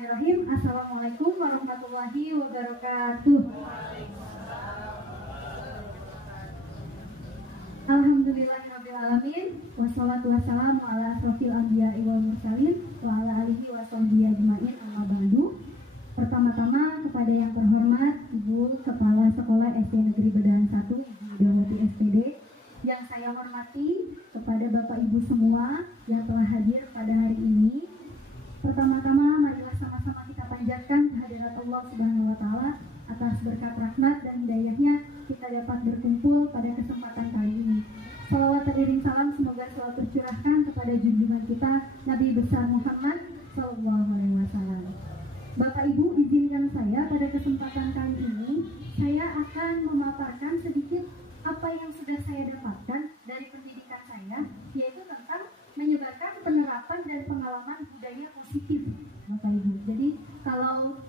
Bismillahirrahmanirrahim. Assalamualaikum warahmatullahi wabarakatuh. Alhamdulillahirrabbilalamin. Wassalatu wassalamu ala asrofil anbiya'i wal mursalin wa ala alihi wa sahbihi ajma'in, amma ba'du. Pertama-tama kepada yang terhormat Ibu Kepala Sekolah SD Negeri Bedahan 1, Ibu Dawati SPD, yang saya hormati kepada Bapak Ibu semua yang telah hadir pada hari ini. Pertama-tama marilah sama-sama kita panjatkan kehadirat Allah Subhanahu wa taala atas berkat rahmat dan hidayahnya kita dapat berkumpul pada kesempatan kali ini. Salawat teriring salam semoga selalu tercurahkan kepada junjungan kita Nabi besar Muhammad sallallahu alaihi wasallam. Bapak Ibu, izinkan saya pada kesempatan kali ini saya akan memaparkan sedikit apa yang sudah saya dapatkan dari pendidikan saya, yaitu tentang menyebarkan penerapan dan pengalaman budaya positif, Bapak Ibu. Jadi kalau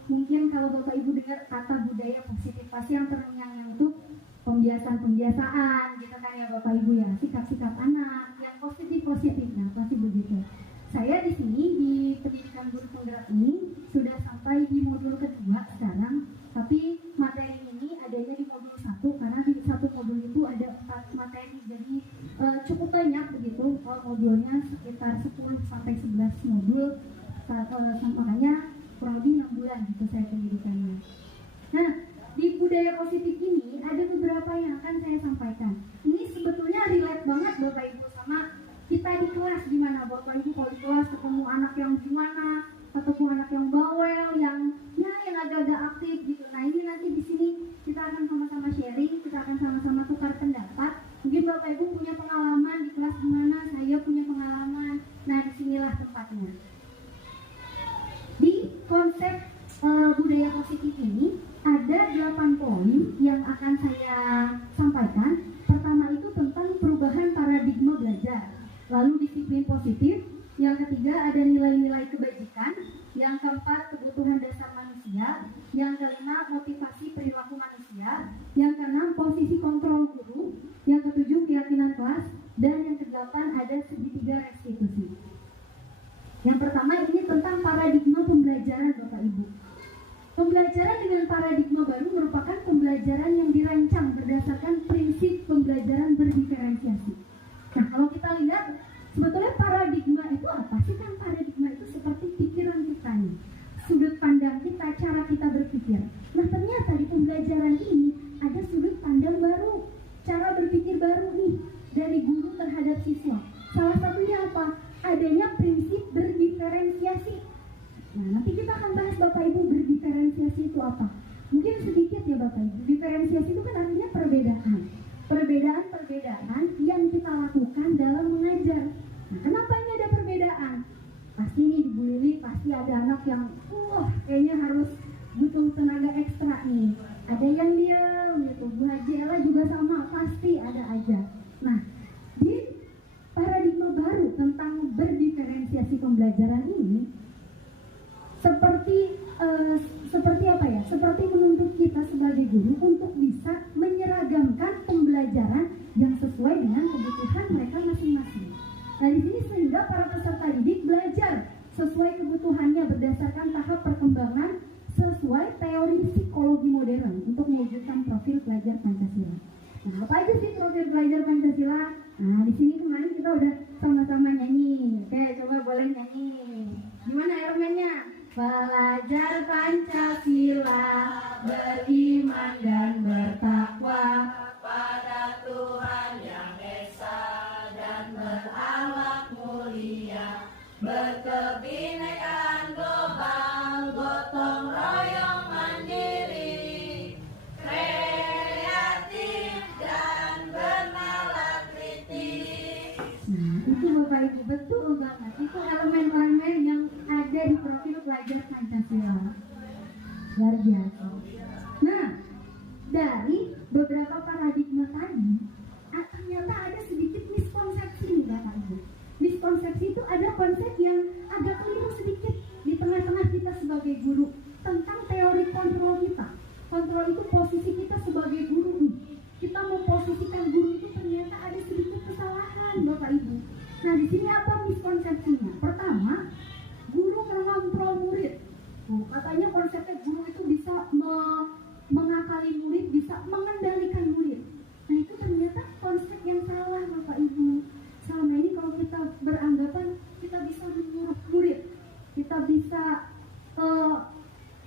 Bapak Ibu dengar kata budaya positif, pasti yang terngiang-ngiang itu pembiasaan gitu kan ya Bapak Ibu ya, sikap-sikap anak yang positif, nah pasti begitu. Saya di sini di pendidikan guru penggerak ini sudah sampai di modul kedua sekarang, tapi materi ini adanya di modul 1 karena di satu modul itu ada 4 materi, jadi cukup banyak begitu. Modulnya sekitar 10 sampai 11 modul, makanya kurang lebih 6 bulan gitu saya pendidikannya. Nah, di budaya positif ini ada beberapa yang akan saya sampaikan. Ini sebetulnya relate banget Bapak Ibu sama kita di kelas, gimana Bapak Ibu kalau di kelas ketemu anak yang gimana, ketemu anak yang bawel, yang agak-agak aktif gitu. Nah ini nanti di sini kita akan sama-sama sharing, kita akan sama-sama tukar pendapat. Mungkin Bapak Ibu punya pengalaman di kelas gimana, saya punya pengalaman. Nah disinilah tempatnya. Di konsep budaya positif ini ada 8 poin yang akan saya sampaikan. Pertama itu tentang perubahan paradigma belajar, lalu disiplin positif. Yang ketiga ada nilai-nilai kebajikan. Yang keempat kebutuhan dasar manusia. Yang kelima motivasi perilaku manusia. Yang keenam posisi kontrol guru. Yang ketujuh keyakinan kelas. Dan yang kedelapan ada segitiga restitusi. Yang pertama ini tentang paradigma pembelajaran Bapak Ibu. Pembelajaran dengan paradigma baru merupakan pembelajaran yang dirancang berdasarkan prinsip pembelajaran berdiferensiasi. Nah kalau kita lihat sebetulnya paradigma itu apa sih? Kan paradigma itu seperti pikiran kita nih, sudut pandang kita, cara kita berpikir. Nah ternyata di pembelajaran ini ada sudut pandang baru, cara berpikir baru nih dari guru terhadap siswa. Salah satunya apa? Adanya prinsip berdiferensiasi. Nah nanti kita akan bahas Bapak Ibu berdiferensiasi itu apa. Mungkin sedikit ya Bapak Ibu. Diferensiasi itu kan artinya perbedaan yang kita lakukan dalam mengajar. Nah, kenapa ini ada perbedaan? Pasti ini di Bu Lili pasti ada anak yang kayaknya harus butuh tenaga ekstra nih. Ada yang diam gitu. Bu Haji Ella juga sama, pasti ada aja. Nah, di paradigma baru tentang berdiferensiasi pembelajaran ini seperti apa ya? Seperti menuntut kita sebagai guru untuk bisa menyeragamkan pembelajaran yang sesuai dengan kebutuhan mereka masing-masing. Nah di sini sehingga para peserta didik belajar sesuai kebutuhannya berdasarkan tahap perkembangan sesuai teori psikologi modern untuk mewujudkan profil pelajar Pancasila. Nah apa aja sih profil pelajar Pancasila? Nah di sini kemarin kita udah sama-sama nyanyi. Oke, coba boleh nyanyi. Gimana airmennya? Belajar Pancasila, beriman dan bertakwa pada Tuhan yang esa dan berakhlak mulia, berkebinekaan global, gotong royong mandiri, kreatif dan bernalar kritis. Nah itu Bapak Ibu betul banget, itu elemen-elemen yang ada di profil pelajar Pancasila. Luar biasa. Nah, dari beberapa paradigma tadi, ternyata ada sedikit miskonsepsi nih Bapak Ibu. Miskonsepsi itu ada konsep yang agak keliru sedikit di tengah-tengah kita sebagai guru tentang teori kontrol kita. Kontrol itu posisi kita sebagai guru nih. Kita mau posisikan guru itu ternyata ada sedikit kesalahan Bapak Ibu. Nah di sini apa miskonsepsinya? Pertama, guru mengontrol murid. Katanya konsepnya guru itu bisa mengakali murid, bisa mengendalikan murid. Nah itu ternyata konsep yang salah Bapak Ibu. Selama ini kalau kita beranggapan kita bisa menyuruh murid, kita bisa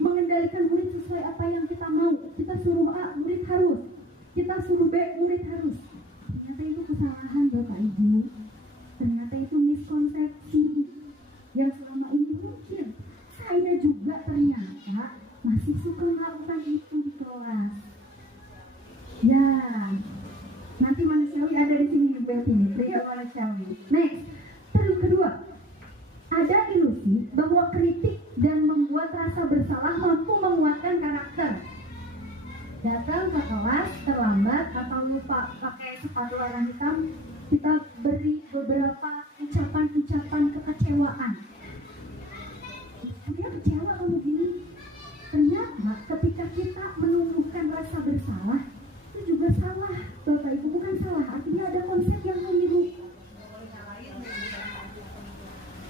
mengendalikan murid sesuai apa yang kita mau. Kita suruh A, murid harus. Kita suruh B, murid harus. Ternyata itu kesalahan Bapak Ibu. Ternyata itu miskonsepsi yang selama ini mungkin saya juga ternyata masih suka melakukan itu di kelas. Ya, nanti manusiawi ada di sini juga sini, pria manusiawi. Next, terus kedua, ada ilusi bahwa kritik dan membuat rasa bersalah mampu menguatkan karakter. Datang ke kelas terlambat atau lupa pakai sepatu warna hitam, kita beri beberapa ucapan-ucapan kekecewaan. Saya kecewa kamu gini. Ternyata ketika kita menumbuhkan rasa bersalah, itu juga salah Bapak Ibu, bukan salah, artinya ada konsep yang keliru.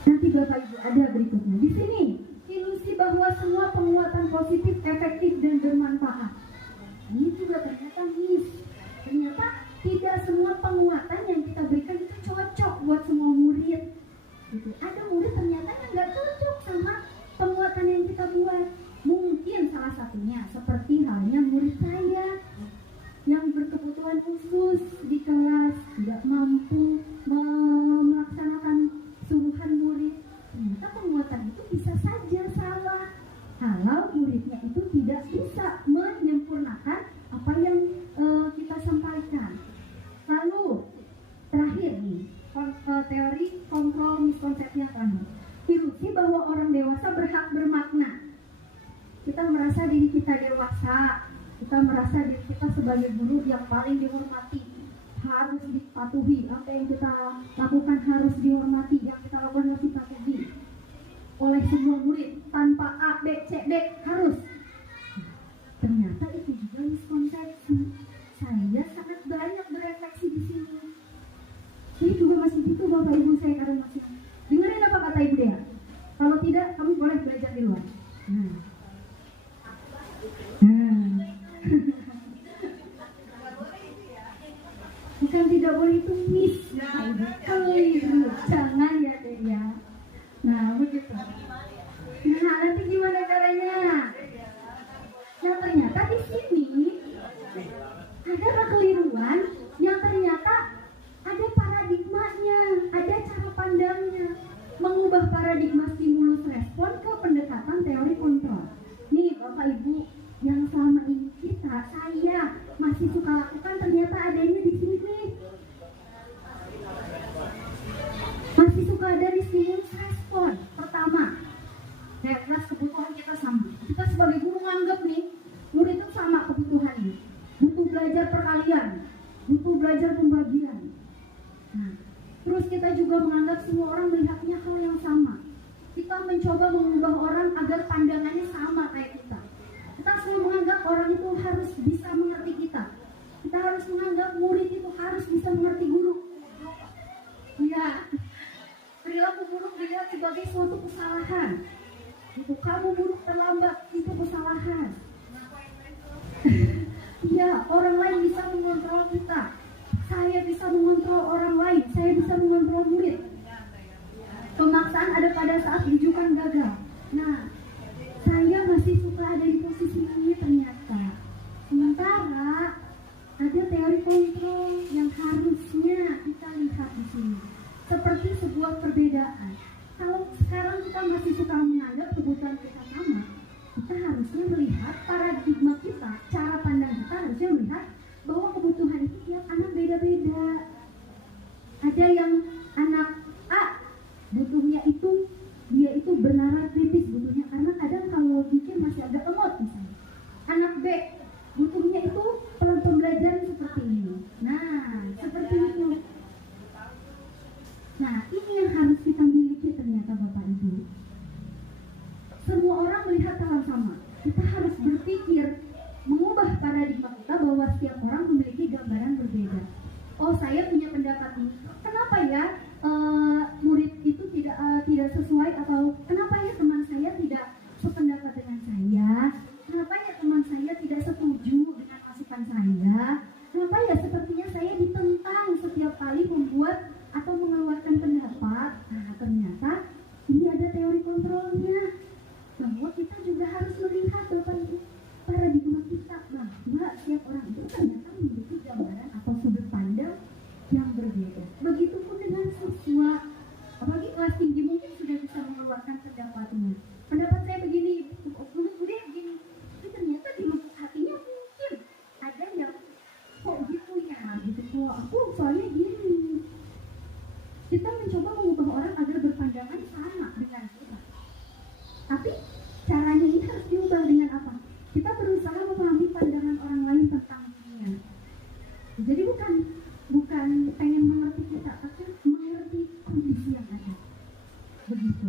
Nanti Bapak Ibu ada berikutnya di sini, ilusi bahwa semua penguatan positif efektif dan bermanfaat. Ini juga ternyata miss. Ternyata tidak semua penguatan yang kita berikan itu cocok buat semua murid. Gitu. Ada murid ternyata yang nggak cocok sama penguatan yang kita buat. Mungkin salah satunya seperti halnya murid saya yang berkebutuhan khusus di kelas, tidak mampu melaksanakan suruhan murid. Ternyata penguatan itu bisa saja salah kalau muridnya itu tidak bisa menyempurnakan apa yang kita sampaikan. Lalu terakhir nih, teori kontrol miskonsepsi yang terakhir, ilusi bahwa orang dewasa berhak bermakna. Kita merasa diri kita dewasa, kita merasa diri kita sebagai guru yang paling dihormati, harus dipatuhi, apa yang kita lakukan harus dihormati, yang kita lakukan harus dipatuhi oleh semua murid, tanpa A, B, C, D, harus. Ternyata itu juga miskonsepsi. Saya sangat banyak berefleksi di sini. Ini juga masih gitu Bapak Ibu, saya karena masih dengerin apa kata Ibu Dea. Kalau tidak, kami boleh belajar di luar. Bukan tidak boleh itu miss, keliru, jangan ya Dea ya. Nah begitu. Nah nanti gimana caranya? Nah ternyata di sini ada kekeliruan yang ternyata ada paradigmanya, ada cara pandangnya, mengubah paradigma stimulus respon ke pendekatan teori kontrol. Nih Bapak Ibu, yang selama ini saya masih suka lakukan ternyata adanya di sini. Masih suka ada di stimulus respon. Pertama, kelas kebutuhan kita sama. Kita sebagai guru nganggap nih, murid itu sama kebutuhannya. Butuh belajar perkalian, butuh belajar pembagian. Nah, terus kita juga menganggap semua orang melihatnya hal yang sama. Kita mencoba mengubah orang agar pandangannya sama kayak kita. Kita selalu menganggap orang itu harus bisa mengerti kita. Kita harus menganggap murid itu harus bisa mengerti guru. Ya, perilaku buruk dilihat sebagai suatu kesalahan. Itu kamu buruk terlambat, itu kesalahan. Iya, orang lain bisa mengontrol kita. Saya bisa mengontrol orang lain, saya bisa mengontrol murid. Pemaksaan ada pada saat rujukan gagal. Nah, saya masih suka ada di posisi ini ternyata. Sementara ada teori kontrol yang harusnya kita lihat di sini. Seperti sebuah perbedaan. Kalau sekarang kita masih suka menganggap kebutuhan kita sama, kita harusnya melihat paradigma kita, cara pandang kita harusnya melihat bahwa kebutuhan itu tiap anak beda-beda. Ada yang anak A butuhnya itu, dia itu benar kritis butuhnya, karena kadang kalau pikir masih agak lemot misalnya. Anak B butuhnya itu pembelajaran seperti ini. Nah, seperti itu. Nah, ini yang harus kita miliki ternyata Bapak Ibu. Semua orang melihat hal sama. Kita harus berpikir, mengubah paradigma kita bahwa setiap orang memiliki gambaran berbeda. Oh, saya punya pendapat ini. Kenapa ya murid itu tidak sesuai, atau kenapa ya teman saya tidak sependapat caranya ini harus diubah dengan apa? Kita berusaha memahami pandangan orang lain tentang dirinya. Jadi bukan pengen mengerti kita, tapi mengerti kondisi yang ada. Begitu.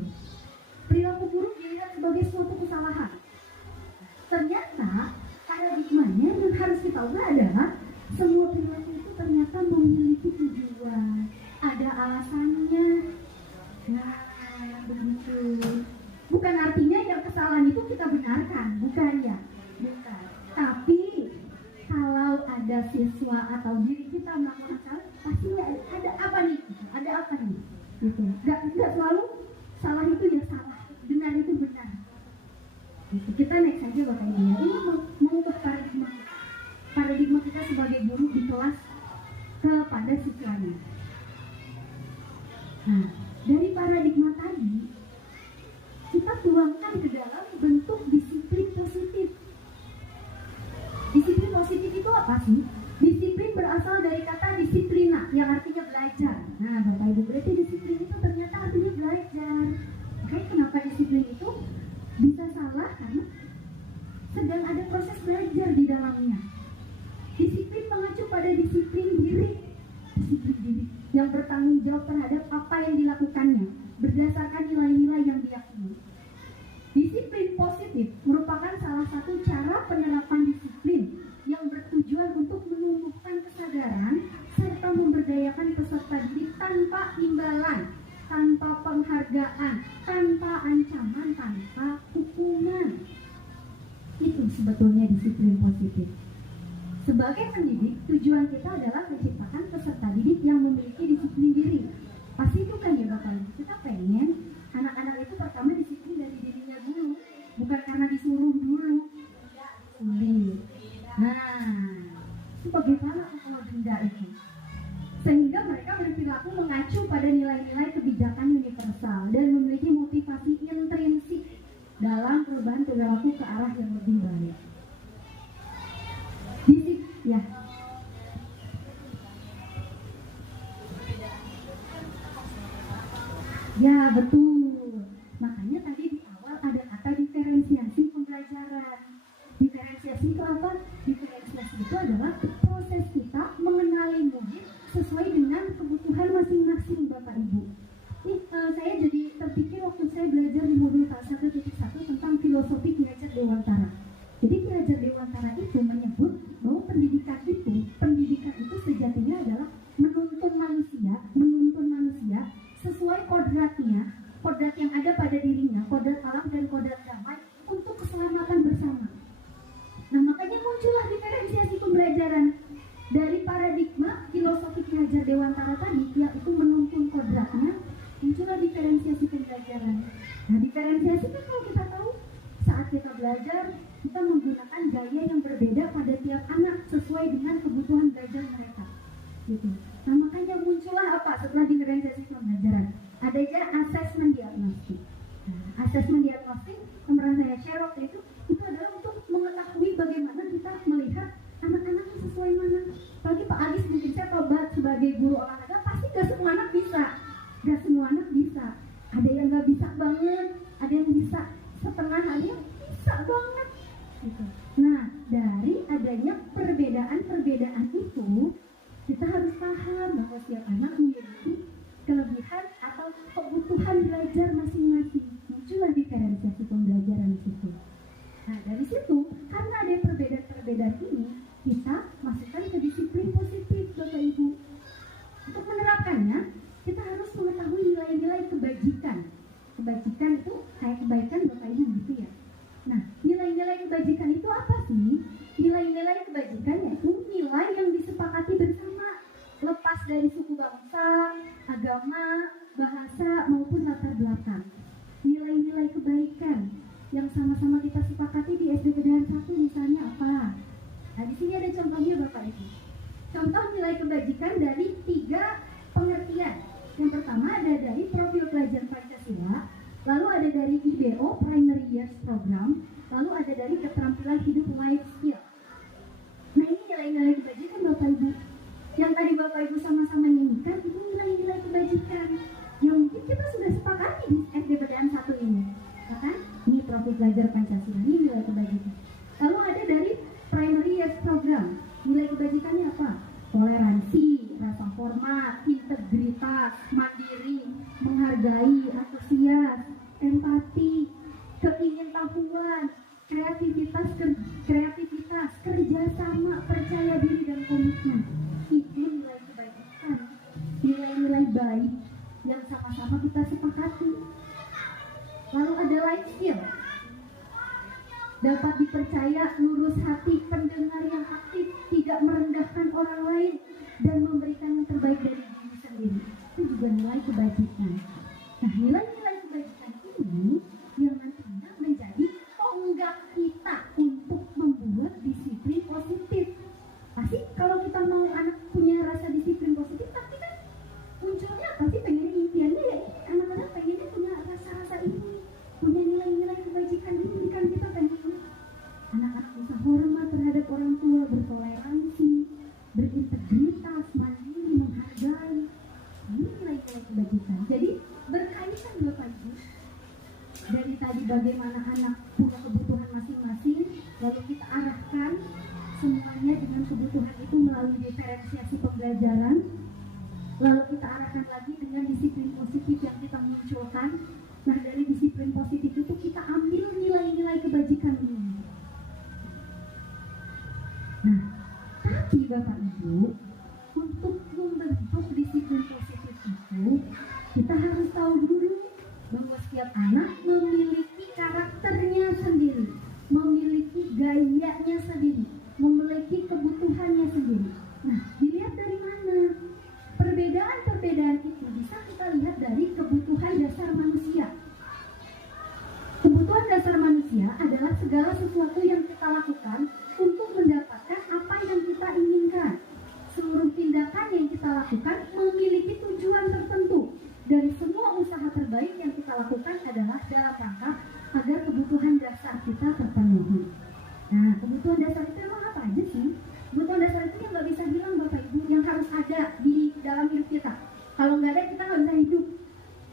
Perilaku buruk dilihat sebagai suatu kesalahan. Ternyata paradigmanya yang harus kita ubah adalah semua perilaku itu ternyata memiliki tujuan, ada alasannya. Nah, begitu. Bukan artinya yang kesalahan itu kita benarkan, bukan ya? Bukan. Tapi kalau ada siswa atau diri kita melakukan salah, pasti ada apa nih? Ada apa nih? Gitu. Nggak selalu salah itu ya salah, benar itu benar. Gitu. Kita next saja Bapak Ibu ya. Ini mengubah paradigma kita sebagai guru di kelas kepada siswanya. Nah, dari paradigma tadi kita tuangkan ke dalam bentuk disiplin positif. Disiplin positif itu apa sih? Disiplin berasal dari kata disiplina yang artinya belajar. Nah, Bapak Ibu, berarti disiplin itu ternyata artinya belajar. Makanya kenapa disiplin itu bisa salah? Karena sedang ada proses belajar di dalamnya. Disiplin mengacu pada disiplin diri yang bertanggung jawab terhadap apa yang dilakukannya berdasarkan nilai-nilai yang diyakini. Disiplin positif merupakan salah satu cara penerapan disiplin yang bertujuan untuk menumbuhkan kesadaran serta memberdayakan peserta didik tanpa imbalan, tanpa penghargaan, tanpa ancaman, tanpa hukuman. Itu sebetulnya disiplin positif. Sebagai pendidik, tujuan kita adalah menciptakan peserta didik yang memiliki disiplin diri. Pasti itu kan ya Bapak, kita pengen anak-anak itu pertama disiplin dari dirinya dulu, bukan karena disuruh dulu. Sulit. Nah, itu bagaimana kalau denda itu? Sehingga mereka berperilaku mengacu pada nilai-nilai kebijakan universal dan memiliki motivasi intrinsik dalam perubahan perilaku ke arah yang lebih baik. Ya. Ya, betul. Makanya tadi di awal ada kata diferensiasi pembelajaran. Diferensiasi itu apa? Diferensiasi itu adalah proses kita mengenali murid sesuai dengan kebutuhan masing-masing Bapak Ibu. Saya jadi terpikir waktu saya belajar di modul 1.1 tentang filosofi Ki Hajar Dewantara. Jadi Ki Hajar Dewantara itu menyebut bahwa pendidikan itu sejatinya adalah menuntun manusia sesuai kodratnya, kodrat yang ada pada dirinya, kodrat alam dan kodrat damai untuk keselamatan bersama. Nah, makanya muncullah diferensiasi pembelajaran dari paradigma filosofi Ki Hajar Dewantara tadi, yaitu menuntun kodratnya, muncullah diferensiasi pembelajaran. Nah, diferensiasi kan kalau kita tahu saat kita belajar kita menggunakan gaya yang berbeda pada tiap anak sesuai dengan kebutuhan belajar mereka. Gitu. Nah, makanya muncullah apa setelah diferensiasi pembelajaran? Adanya asesmen diagnostik. Nah, asesmen diagnostik yang pernah saya share waktu itu adalah untuk mengetahui bagaimana kita melihat anak-anak yang sesuai mana. Apalagi Pak Agis mungkin saya tobat sebagai guru olahraga, pasti gak semua anak bisa. Gak semua anak bisa. Ada yang gak bisa banget, ada yang bisa setengah, ada yang bisa banget. Gitu. Nah, dari adanya perbedaan itu, kita harus paham bahwa setiap anak memiliki kelebihan atau kebutuhan belajar masing-masing. Muncullah diferensiasi pembelajaran di situ. Nah, dari situ, karena ada perbedaan ini, kita masukkan ke disiplin positif, Bapak Ibu. Untuk menerapkannya, kita harus mengetahui nilai-nilai kebajikan. Kebajikan itu kayak kebaikan Bapak Ibu gitu ya. Nah, nilai-nilai kebajikan itu apa sih? Nilai-nilai kebajikan yaitu nilai yang disepakati bersama, lepas dari suku bangsa, agama, bahasa, maupun latar belakang. Nilai-nilai kebaikan yang sama-sama kita sepakati di SD Kedahan 1 misalnya apa? Nah, di sini ada contohnya Bapak Ibu. Contoh nilai kebajikan dari 3 pengertian. Yang pertama ada dari profil pelajar Pancasila, lalu ada dari IBO Primary Years Program, lalu ada dari keterampilan hidup life skill. Nah, ini nilai-nilai kebajikan Bapak Ibu. Yang tadi Bapak Ibu sama-sama nyanyikan itu nilai-nilai kebajikan yang mungkin kita sudah sepakati di SD Kedahan 1 ini. Ya kan? Ini profil pelajar belajar Pancasila, ini nilai kebajikan. Lalu ada dari primary years program, nilai kebajikannya apa? Toleransi, rasa hormat, integritas, mandiri, menghargai, antusias, empati, keingintahuan, kreativitas, kerjasama, percaya diri dan komitmen. Itu nilai kebajikan, nilai-nilai baik yang sama-sama kita sepakati. Lalu ada life skill, dapat dipercaya, lurus hati, pendengar yang aktif, tidak merendahkan orang lain, dan memberikan yang terbaik dari diri sendiri. Itu juga nilai kebajikan. Nah, nilai-nilai kebajikan ini yang nantinya menjadi tonggak kita untuk membuat disiplin positif. Pasti kalau kita mau anak punya rasa disiplin positif, tapi kan munculnya pasti pengen impiannya ya anak-anak pengennya punya rasa-rasa ini, punya nilai-nilai kebajikan ini. Kan kita pengen anak-anak bisa hormat terhadap orang tua, bertoleransi, berintegritas, mandiri, menghargai. Ini nilai-nilai kebajikan. Jadi berkaitan Bapak Ibu. Dari tadi bagaimana anak punya kebutuhan masing-masing, lalu kita arahkan semuanya dengan kebutuhan itu melalui diferensiasi pembelajaran. Lalu kita arahkan lagi dengan disiplin positif yang kita munculkan. Nah, dari disiplin positif itu kita ambil nilai-nilai kebajikan ini. Nah, tapi Bapak Ibu, untuk membentuk disiplin positif itu, kita harus tahu dulu bahwa setiap anak memiliki karakternya sendiri, memiliki gayanya sendiri, memiliki kebutuhannya sendiri. Nah, dilihat dari mana? Perbedaan-perbedaan itu bisa kita lihat dari kebutuhan dasar manusia. Kebutuhan dasar manusia adalah segala sesuatu yang kita lakukan untuk mendapatkan apa yang kita inginkan. Seluruh tindakan yang kita lakukan memiliki tujuan tertentu, dan semua usaha terbaik yang kita lakukan adalah dalam rangka agar kebutuhan dasar kita terpenuhi. Nah, kebutuhan dasar itu emang apa aja sih? Kebutuhan dasar itu yang nggak bisa bilang Bapak Ibu, yang harus ada di dalam hidup kita. Kalau nggak ada, kita nggak bisa hidup.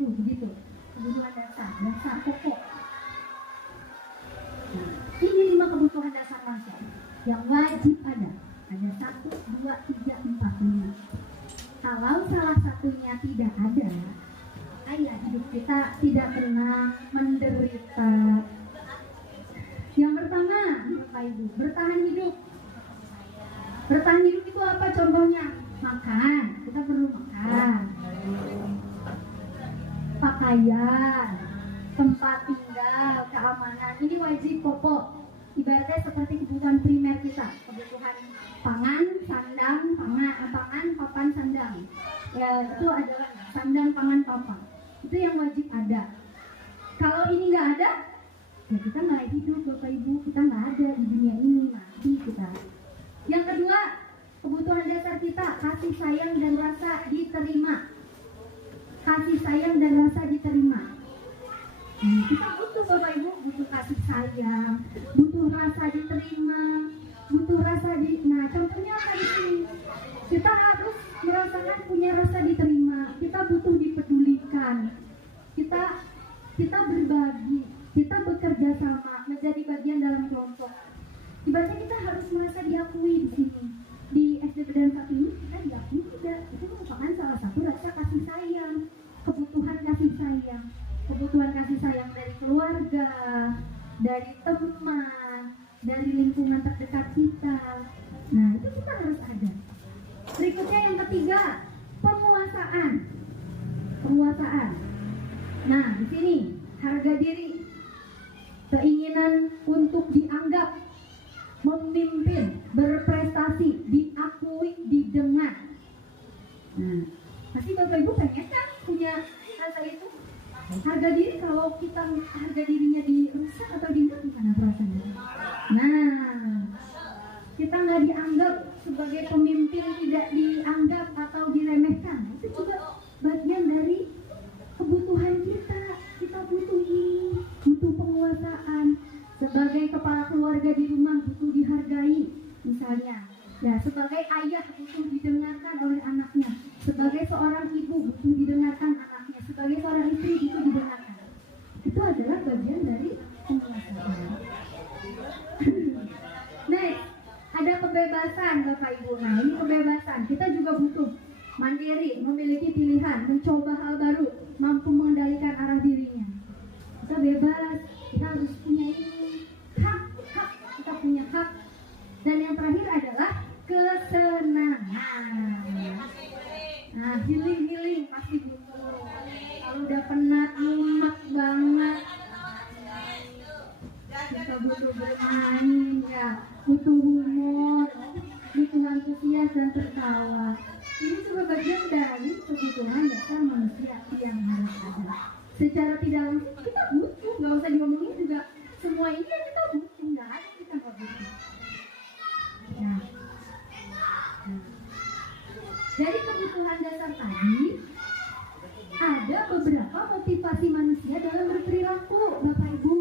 Tuh, begitu. Kebutuhan dasar pokok. Nah, ini 5 kebutuhan dasar manusia yang wajib ada. Ada 1, 2, 3, 4, 5. Kalau salah satunya tidak ada, ayah hidup kita tidak tenang, menderita. Yang pertama, Bapak Ibu, bertahan hidup. Bertahan hidup itu apa contohnya? Makan, kita perlu makan. Pakaian, tempat tinggal, keamanan, ini wajib pokok. Ibaratnya seperti kebutuhan primer kita, kebutuhan pangan, sandang, pangan, papan, sandang. Ya, itu adalah sandang, pangan, papan. Itu yang wajib ada. Kalau ini nggak ada, ya kita nggak hidup Bapak Ibu, kita nggak ada di dunia ini, mati kita. Yang kedua, kebutuhan dasar kita, kasih sayang dan rasa diterima. Kasih sayang dan rasa diterima. Kita butuh Bapak Ibu, butuh kasih sayang, butuh rasa diterima, butuh rasa nah contohnya apa di sini? Kita harus merasakan punya rasa diterima, kita butuh dipedulikan, kita berbagi, kita bekerja sama, menjadi bagian dalam kelompok. Ibaratnya kita harus merasa diakui di sini. Di SD Bedaan 1 ini kita diakui tidak. Itu merupakan salah satu rasa kasih sayang, kebutuhan kasih sayang. Kebutuhan kasih sayang dari keluarga, dari teman, dari lingkungan terdekat kita. Nah, itu kita harus ada. Berikutnya yang ketiga, penguasaan. Penguasaan. Nah, di sini harga diri, keinginan untuk dianggap, memimpin, berprestasi, diakui, didengar. Nah, pasti Bapak Ibu pengen kan punya rasa itu? Harga diri, kalau kita harga dirinya dirusak atau dianggap gimana perasaannya? Nah, kita nggak dianggap sebagai pemimpin, tidak dianggap atau diremehkan, itu juga bagian dari kebutuhan kita. Kita butuh ini, butuh penguasaan. Sebagai kepala keluarga di rumah butuh dihargai, misalnya. Ya, sebagai ayah butuh didengarkan oleh anaknya. Sebagai seorang ibu butuh didengarkan anaknya. Sebagai seorang istri butuh didengarkan. Itu adalah bagian dari penguasaan. Next, ada kebebasan Bapak Ibu. Nah, ini kebebasan. Kita juga butuh mandiri, memiliki pilihan, mencoba hal baru, mampu mengendalikan arah dirinya. Kita bebas, kita harus punya ini hak, kita punya hak. Dan yang terakhir adalah kesenangan. Nah, healing pasti butuh. Kalau udah penat, mumet banget, kita butuh bermain, ya, butuh humor, butuh antusias dan tertawa. Ini juga bagian dari kebutuhan dasar manusia yang harus ada. Secara tidak langsung kita butuh, nggak usah diomongin juga. Semua ini yang kita butuh, nggak ada kita nggak butuh. Nah, dari kebutuhan dasar tadi ada beberapa motivasi manusia dalam berperilaku, Bapak Ibu.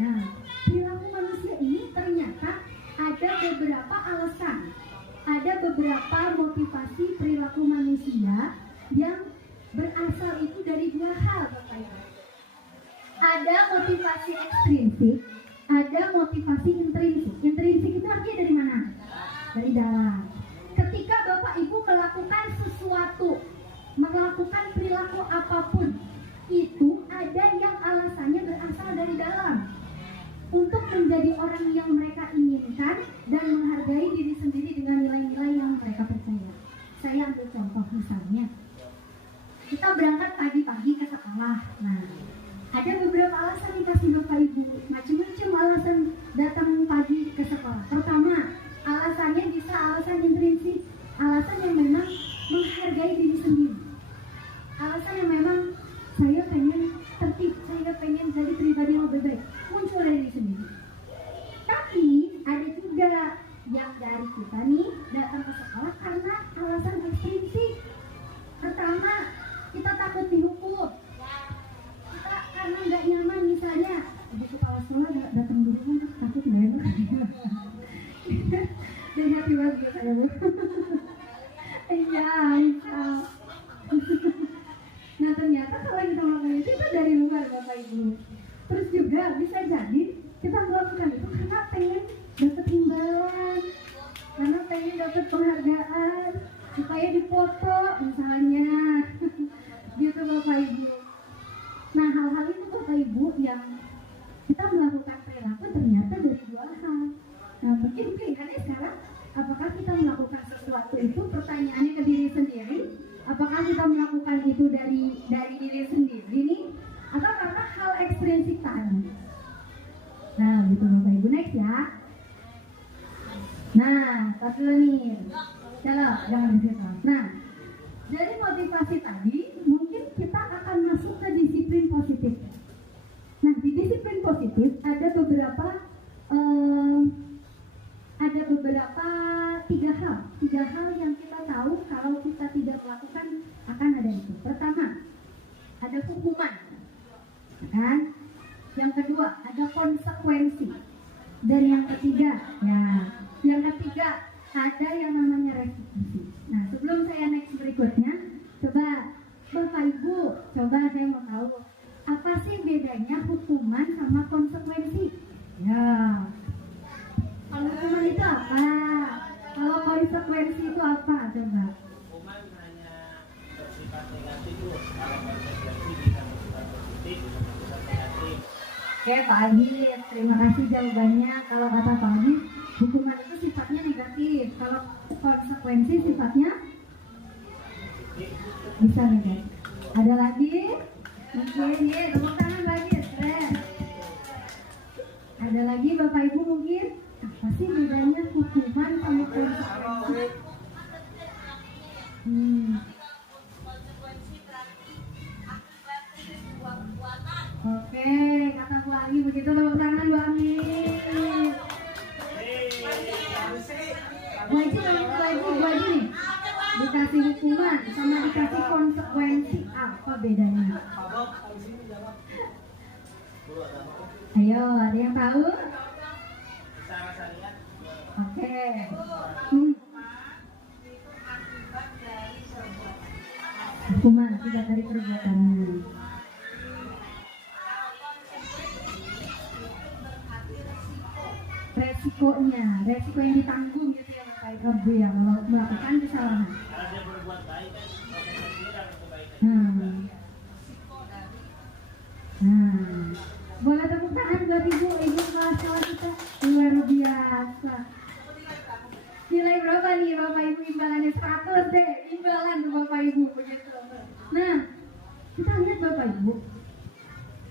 Nah, perilaku manusia ini ternyata ada beberapa alasan, ada beberapa motivasi perilaku manusia yang berasal itu dari dua hal, Bapak Ibu. Ada motivasi ekstrinsik, ada motivasi intrinsik. Intrinsik itu artinya dari mana? Dari dalam. Ketika Bapak Ibu melakukan sesuatu, melakukan perilaku apapun, itu ada yang alasannya berasal dari dalam. Untuk menjadi orang yang mereka inginkan dan menghargai diri sendiri dengan nilai-nilai yang mereka percaya. Saya ambil contoh misalnya, kita berangkat pagi-pagi ke sekolah. Nah, ada beberapa alasan nih pasti Bapak Ibu, macam-macam alasan datang pagi ke sekolah. Pertama, alasannya bisa alasan intrinsik, alasan yang memang menghargai diri sendiri, alasan yang memang saya pengen tertib, saya pengen jadi pribadi yang lebih baik, muncul dari diri sendiri. Tapi ada juga yang dari kita nih datang ke sekolah karena alasan ekstrinsik. Pertama, kita takut dihukum, kita karena nggak nyaman, misalnya di kepala sekolah datang dulu kan takut nggak enak. Dan hati banget saya Bu. Iya, nah ternyata kalau kita melakukan itu dari luar Bapak Ibu. Terus juga bisa jadi kita melakukan itu karena pengen dapat imbalan, karena pengen dapat penghargaan, supaya dipoto misalnya. Gitu Bapak Ibu. Nah, hal-hal itu Bapak Ibu yang kita melakukan perilaku ternyata dari dua hal. Nah, mungkin pilihannya sekarang, apakah kita melakukan sesuatu itu, pertanyaannya ke diri sendiri, apakah kita melakukan itu dari diri sendiri nih, atau karena hal ekstrinsik tadi. Nah, gitu Bapak Ibu. Next ya. Nah, satu nih. Jangan disitu. Nah, dari motivasi tadi, mungkin kita akan masuk ke disiplin positif. Nah, di disiplin positif ada beberapa tiga hal yang kita tahu kalau kita tidak melakukan akan ada itu. Pertama, ada hukuman, kan? Yang kedua, ada konsekuensi. Dan yang ketiga, ada yang namanya restitusi. Nah, sebelum saya next berikutnya, coba Bapak Ibu, saya mau tahu apa sih bedanya hukuman sama konsekuensi? Ya, kalau hukuman itu apa? Kalau konsekuensi itu apa? Coba. Hukuman hanya bersifat negatif, kalau konsekuensi bisa bersifat positif, bisa bersifat negatif. Oke, Pak Agis, terima kasih jawabannya. Kalau kata Pak Agis, hukuman itu sifatnya negatif. Kalau konsekuensi sifatnya bisa negatif. Ada lagi? Mungkin ya, tepuk tangan Pak Agis. Keren. Ada lagi Bapak Ibu mungkin? Apa sih bedanya hukuman sama konsekuensi? Oke, kata Bu Ani begitu, tepuk tangan Bu Ani. Bu Haji nih, dikasih hukuman sama dikasih konsekuensi, apa bedanya? Ayo, ada yang tahu? Oke. Hukuman tidak dari perbuatan. resikonya, resiko yang ditanggung gitu ya Bapak Ibu ya kalau melakukan kesalahan. Kalau dia berbuat baik kan konsekuensinya dapat kebaikan. Boleh tepuk tangan buat ibu kepala sekolah kita, luar biasa. Nilai berapa nih Bapak Ibu imbalannya? 100 deh, imbalan tuh Bapak Ibu begitu. Nah, kita lihat Bapak Ibu,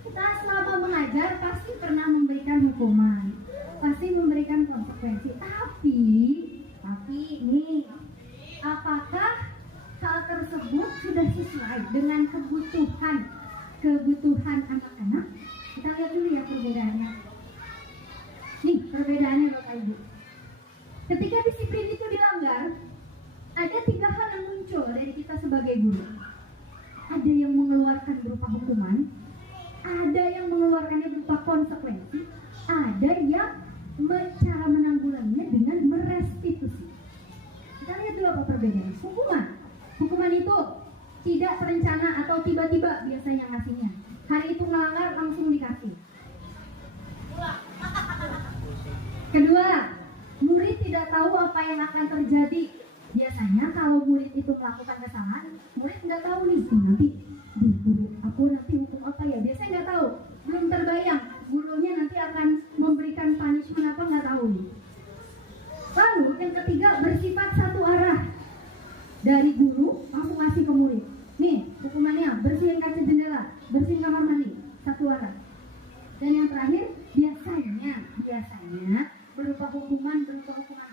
kita selama mengajar pasti pernah memberikan hukuman, pasti memberikan konsekuensi. Tapi nih, apakah hal tersebut sudah sesuai dengan kebutuhan anak-anak? Kita lihat dulu ya perbedaannya. Nih perbedaannya Bapak Ibu. Ketika disiplin itu dilanggar, ada 3 hal yang muncul dari kita sebagai guru. Ada yang mengeluarkan berupa hukuman, ada yang mengeluarkannya berupa konsekuensi, ada yang cara menanggulanginya dengan merestitusi. Kita lihat dulu apa perbedaannya. Hukuman itu tidak terencana atau tiba-tiba biasanya ngasihnya. Hari itu melanggar langsung dikasih. Kedua, murid tidak tahu apa yang akan terjadi. Biasanya kalau murid itu melakukan kesalahan, murid nggak tahu nih, nanti guru aku nanti hukum apa ya? Biasanya nggak tahu, belum terbayang gurunya nanti akan memberikan punishment apa, nggak tahu nih. Lalu yang ketiga, bersifat satu arah. Dari guru langsung ngasih ke murid. Nih hukumannya, bersihin kaca jendela, bersihin kamar mandi, satu arah. Dan yang terakhir, biasanya berupa hukuman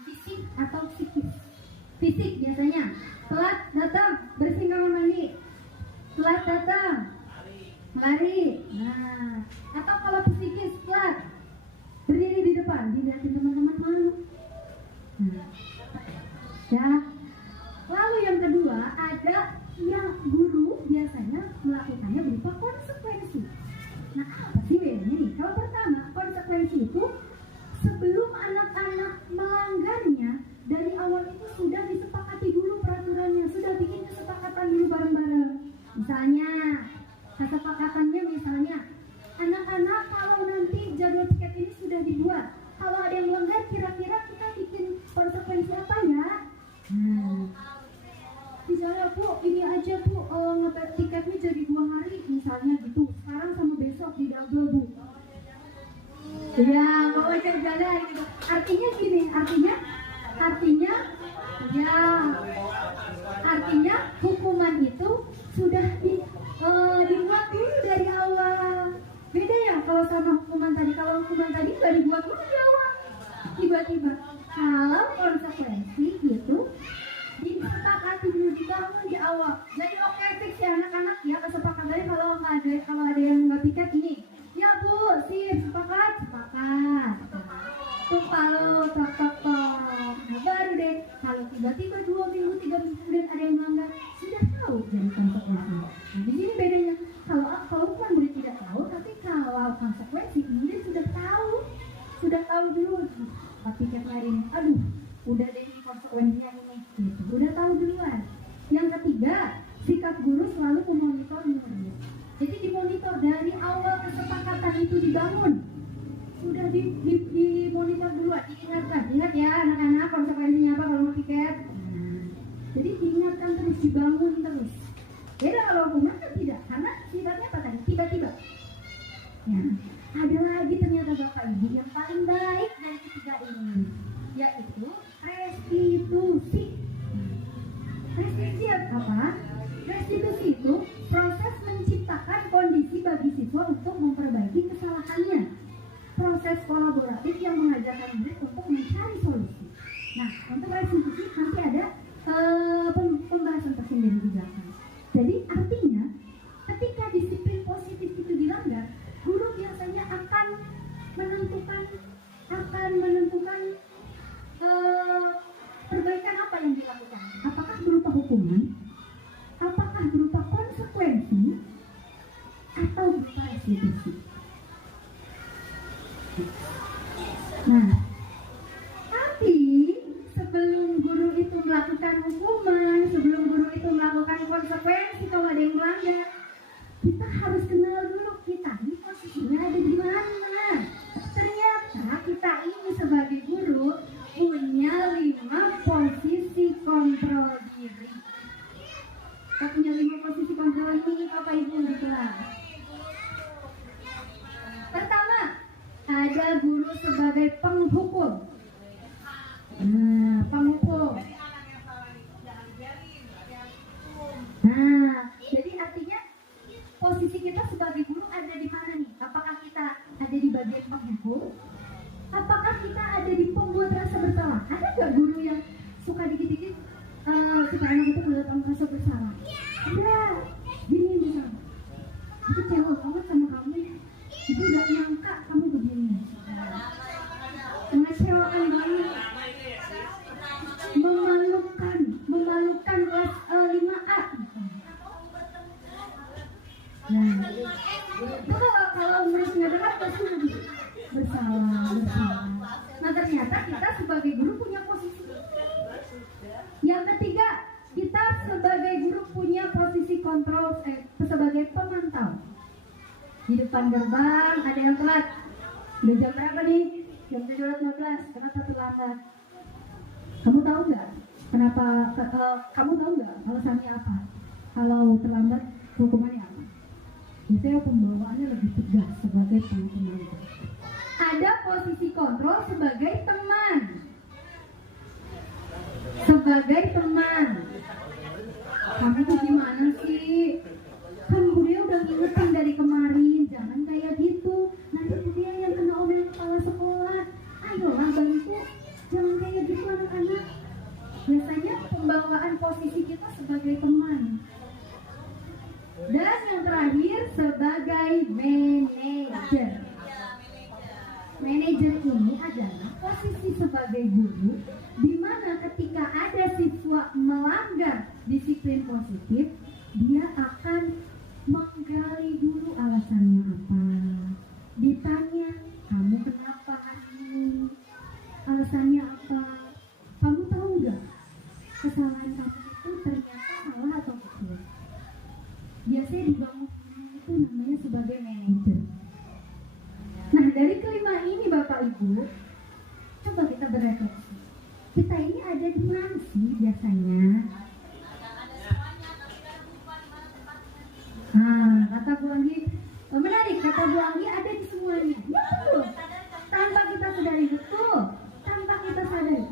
fisik atau psikis. Fisik biasanya, telat datang, bersihin kamar mandi, telat datang, lari. Nah, atau kalau psikis, telat berdiri di depan, dilihatin teman-teman malu. Nah, ya. Lalu yang kedua, ada yang guru biasanya melakukannya berupa konsekuensi. Nah, apa sih bedanya nih? Kalau pertama, konsekuensi itu sebelum anak-anak melanggarnya, dari awal itu sudah disepakati dulu peraturannya, sudah bikin kesepakatan dulu bareng-bareng. Misalnya, kesepakatannya anak-anak kalau nanti jadwal tiket ini sudah dibuat, kalau ada yang melanggar kira-kira kita bikin konsekuensi apa ya? Misalnya Bu, ini aja Bu, ngebat tiketnya jadi 2 hari misalnya gitu. Sekarang sama besok di double Bu. Ya, mau aja jalan gitu. Artinya gini, artinya hukuman itu sudah dibuat dulu dari awal. Beda ya kalau sama hukuman tadi. Kalau hukuman tadi sudah dibuat dulu di awal. Tiba-tiba. Kalau konsekuensi itu disepakati dulu, dibangun di awal. Jadi oke, fix ya anak-anak ya, kesepakatannya kalau ada yang nggak piket ini. Ya Bu, sip, sepakat. Tuh kalau tok. Nah, baru deh kalau tiba-tiba 2 minggu, 3 minggu kemudian ada yang melanggar, sudah tahu dari konsekuensinya. Nah, di sini bedanya. Kalau hukuman murid tidak tahu, tapi kalau konsekuensi murid sudah tahu dulu. Piketnya hari ini, aduh, udah deh ini konsekuensinya ini, gitu. Udah tahu duluan. Yang ketiga, sikap guru selalu memonitor murid. Jadi dimonitor dari awal kesepakatan itu dibangun, sudah dimonitor duluan, diingatkan. Ingat ya anak-anak konsekuensinya apa kalau mau piket. Jadi diingatkan terus, dibangun terus. Beda kalau hukuman kan tidak, karena sifatnya apa tadi? Tiba-tiba. Ya, ada lagi ternyata Bapak Ibu yang paling baik dari ketiga ini, yaitu restitusi. Restitusi apa? Restitusi itu proses menciptakan kondisi bagi siswa untuk memperbaiki kesalahannya. Proses kolaboratif yang mengajarkan murid untuk mencari solusi. Nah, untuk restitusi nanti ada pembahasan tersendiri di belakang. Jadi artinya ketika disiplin positif itu dilanggar, guru biasanya akan menentukan perbaikan apa yang dilakukan. Apakah berupa hukuman, apakah berupa konsekuensi, atau berupa restitusi. Nah, tapi sebelum guru itu melakukan hukuman, sebelum guru itu melakukan konsekuensi kalau ada yang melanggar, kita harus kenal dulu kita ini posisinya ada di mana. Ternyata kita ini ini sebagai guru punya 5 posisi kontrol diri. Kita punya 5 posisi kontrol diri Bapak Ibu di kelas. Pertama, ada guru sebagai penghukum. Nah, penghukum. Nah, jadi artinya posisi kita sebagai guru ada di mana nih? Apakah kita ada di bagian penghukum? Apakah kita ada di pembuat rasa bersalah? Ada nggak guru yang suka dikit-dikit supaya anak itu melihat rasa bersalah? Ada. Gini misalnya, itu cewek banget sama kamu, itu nggak nyangka kamu begini. Mengecewakan banget, memalukan kelas 5A. Nah, itu kalau mereka nggak dengar pasti bersalah. Nah ternyata kita sebagai guru punya posisi. Yang ketiga, kita sebagai guru punya posisi kontrol sebagai pemantau. Di depan gerbang ada yang telat. Udah jam berapa nih? Jam 7.15. Kenapa terlambat? Kamu tahu nggak? Kenapa? Kamu tahu nggak alasannya apa? Kalau terlambat hukumannya apa? Biasanya pembawaannya lebih tegas sebagai penghukuman. Ada posisi kontrol sebagai teman. Sebagai teman. Kamu tuh gimana sih? Kan Budia udah ngingetin dari kemarin, jangan kayak gitu. Nanti Budia yang kena omelin kepala sekolah. Ayolah bantu, jangan kayak gitu anak-anak. Biasanya pembawaan posisi kita sebagai teman. Dan yang terakhir sebagai manajer. Manajer ini adalah posisi sebagai guru di mana ketika ada siswa melanggar disiplin positif, dia akan menggali dulu alasannya apa. Ditanya, kamu kenapa hari ini? Alasannya apa? Kamu tahu nggak kesalahan kamu itu ternyata salah atau betul? Biasanya dibangun itu namanya sebagai manajer. Nah dari kelima ini Bapak Ibu, coba kita berefleksi. Kita ini ada di mana sih biasanya? Kata Bu Anggi, menarik. Kata Bu Anggi ada di semuanya. Ya betul. Tanpa kita sadari, betul. Tanpa kita sadari.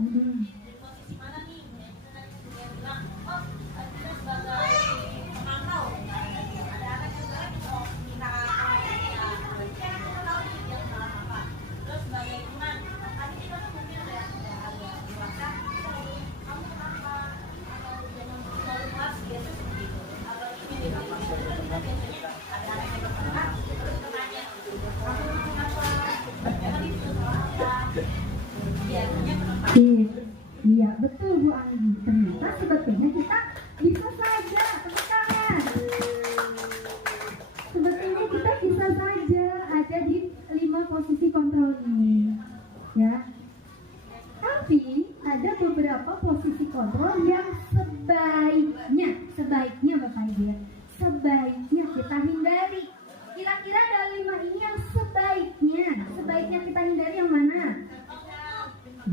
Iya, betul Bu Anggi. Ternyata sebetulnya kita bisa saja, tepuk tangan. Sebetulnya kita bisa saja ada di 5 posisi kontrol ini, ya. Tapi ada beberapa posisi kontrol yang sebaiknya Bapak Ibu ya, sebaiknya kita hindari. Kira-kira dari 5 ini yang sebaiknya kita hindari yang mana?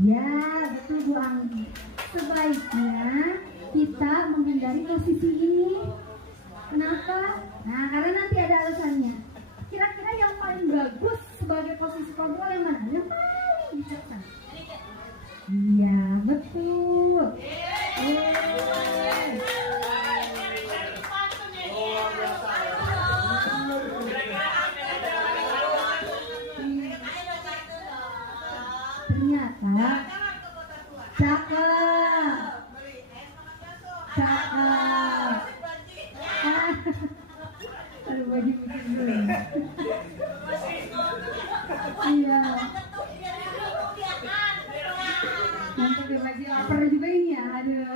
Ya, betul Bu Anggi. Sebaiknya kita menghindari posisi ini. Kenapa? Nah, karena nanti ada alasannya. Kira-kira yang paling bagus sebagai posisi kontrol yang mana? Yang paling bijaksana. Iya, betul. Ternyata cakep. Aduh, baju bikin dulu. Iya. Mantap ya baju, lapar juga ini ya. Aduh.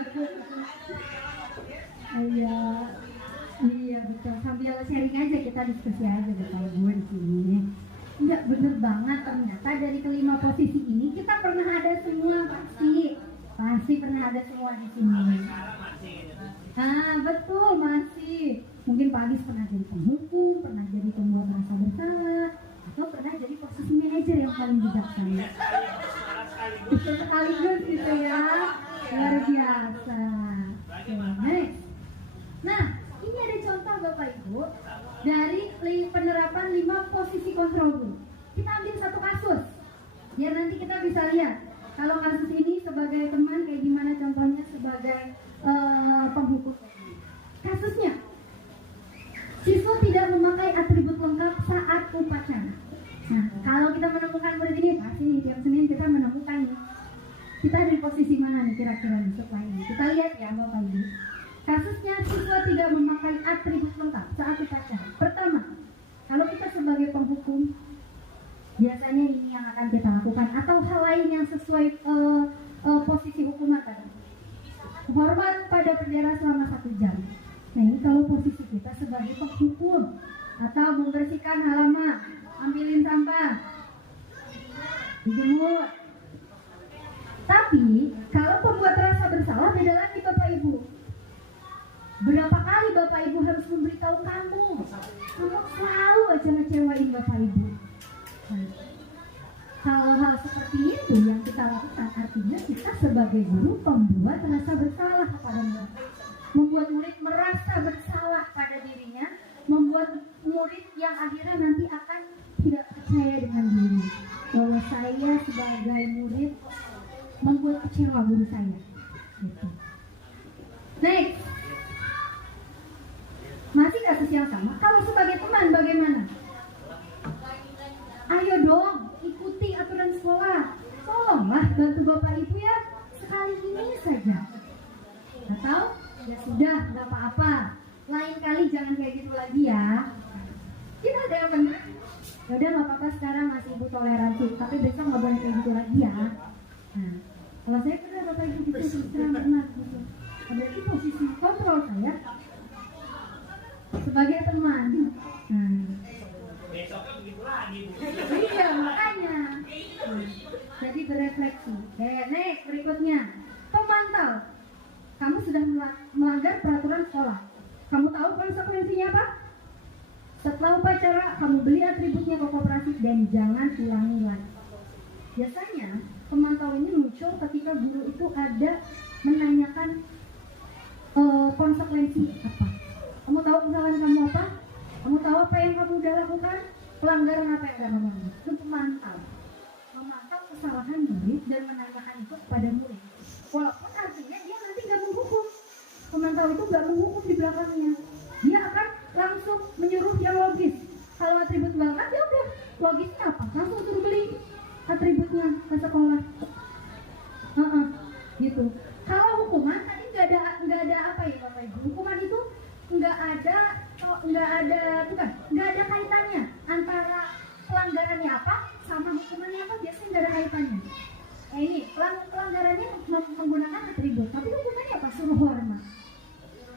Iya betul. Sambil sharing aja, kita diskusi aja Bapak Ibu di sini. Iya bener banget, ternyata dari kelima posisi ini kita pernah ada semua, pasti pernah ada semua di sini. Nah betul, masih. Mungkin Pak Agis pernah jadi penghukum, pernah jadi pembuat rasa bersalah, atau pernah jadi posisi manajer yang paling bijaksana. sekaligus gitu ya, luar biasa. Next. Nah, ini ada contoh Bapak Ibu dari penerapan 5 posisi kontrol guru. Kita ambil satu kasus, biar nanti kita bisa lihat kalau kasus ini sebagai teman kayak gimana contohnya sebagai penghukum. Kasusnya, siswa tidak memakai atribut lengkap saat upacara. Nah, kalau kita menemukan murid ini, pasti nih tiap Senin kita menemukan nih. Kita di posisi mana nih kira-kira di sekolah ini? Kita lihat ya Bapak Ibu. Kasusnya siswa tidak memakai atribut lengkap saat upacara. Pertama, kalau kita sebagai penghukum, biasanya ini yang akan kita lakukan atau hal lain yang sesuai posisi hukuman tadi. Hormat pada bendera selama 1 jam. Nah ini kalau posisi kita sebagai penghukum, atau membersihkan halaman, ambilin sampah, dijemur. Tapi kalau pembuat rasa bersalah beda lagi Bapak Ibu. Berapa kali Bapak Ibu harus memberitahu kamu selalu aja ngecewain Bapak Ibu. Nah, hal-hal seperti itu yang kita lakukan artinya kita sebagai guru pembuat rasa bersalah kepada murid, membuat murid merasa bersalah pada dirinya, membuat murid yang akhirnya nanti akan tidak percaya dengan diri bahwa saya sebagai murid membuat kecewa guru saya. Gitu. Next, masih kasus yang sama. Kalau sebagai teman bagaimana? Ayo dong, ikuti aturan sekolah. Tolonglah bantu Bapak Ibu ya, sekali ini saja. Atau ya sudah, nggak apa-apa. Lain kali jangan kayak gitu lagi ya. Kita ada yang benar. Ya udah nggak apa-apa sekarang masih Ibu toleransi, tapi besok nggak boleh kayak gitu lagi ya. Nah, kalau saya pernah Bapak Ibu gitu, terang pernah gitu. Berarti posisi kontrol saya sebagai teman. Nah, besoknya begitu lagi. iya makanya. Jadi berefleksi. Next berikutnya, pemantau. Kamu sudah melanggar peraturan sekolah. Kamu tahu konsekuensinya apa? Setelah upacara, kamu beli atributnya ke koperasi dan jangan ulangi lagi. Biasanya pemantau ini muncul ketika guru itu ada menanyakan konsekuensi apa. Kamu tahu kesalahan kamu apa? Kamu tahu apa yang kamu udah lakukan? Pelanggaran apa yang kamu lakukan? Itu pemantau. Memantau kesalahan murid dan menanyakan itu kepada murid. Walaupun artinya dia nanti nggak menghukum. Pemantau itu nggak menghukum di belakangnya. Dia akan langsung menyuruh yang logis. Kalau atribut banget ya udah. Logisnya apa? Langsung suruh beli atributnya ke sekolah. Gitu. Kalau hukuman tadi nggak ada apa ya Bapak Ibu? Hukuman itu nggak ada kaitannya antara pelanggarannya apa sama hukumannya apa, biasanya nggak ada kaitannya. Ini pelanggarannya menggunakan atribut, tapi hukumannya apa? Suruh hormat.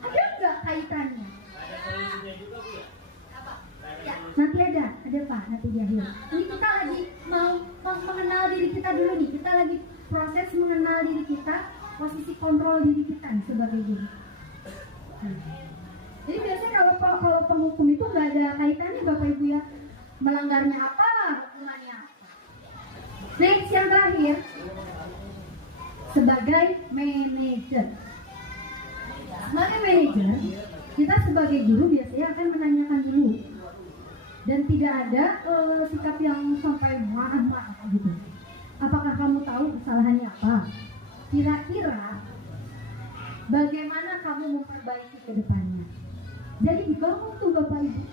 Ada nggak kaitannya? Ada solusinya juga Bu ya? Apa? Ya, nanti ada Pak, nanti di akhir. Ini kita lagi mau mengenal diri kita dulu nih. Kita lagi proses mengenal diri kita, posisi kontrol diri kita nih sebagai guru. Jadi biasanya kalau penghukum itu nggak ada kaitannya Bapak Ibu ya, melanggarnya apa, hukumannya apa. Next yang terakhir, sebagai manajer. Sebagai manajer, kita sebagai guru biasanya akan menanyakan dulu dan tidak ada sikap yang sampai marah-marah gitu. Apakah kamu tahu kesalahannya apa? Kira-kira bagaimana kamu memperbaiki ke depannya? Jadi dibangun tuh Bapak Ibu,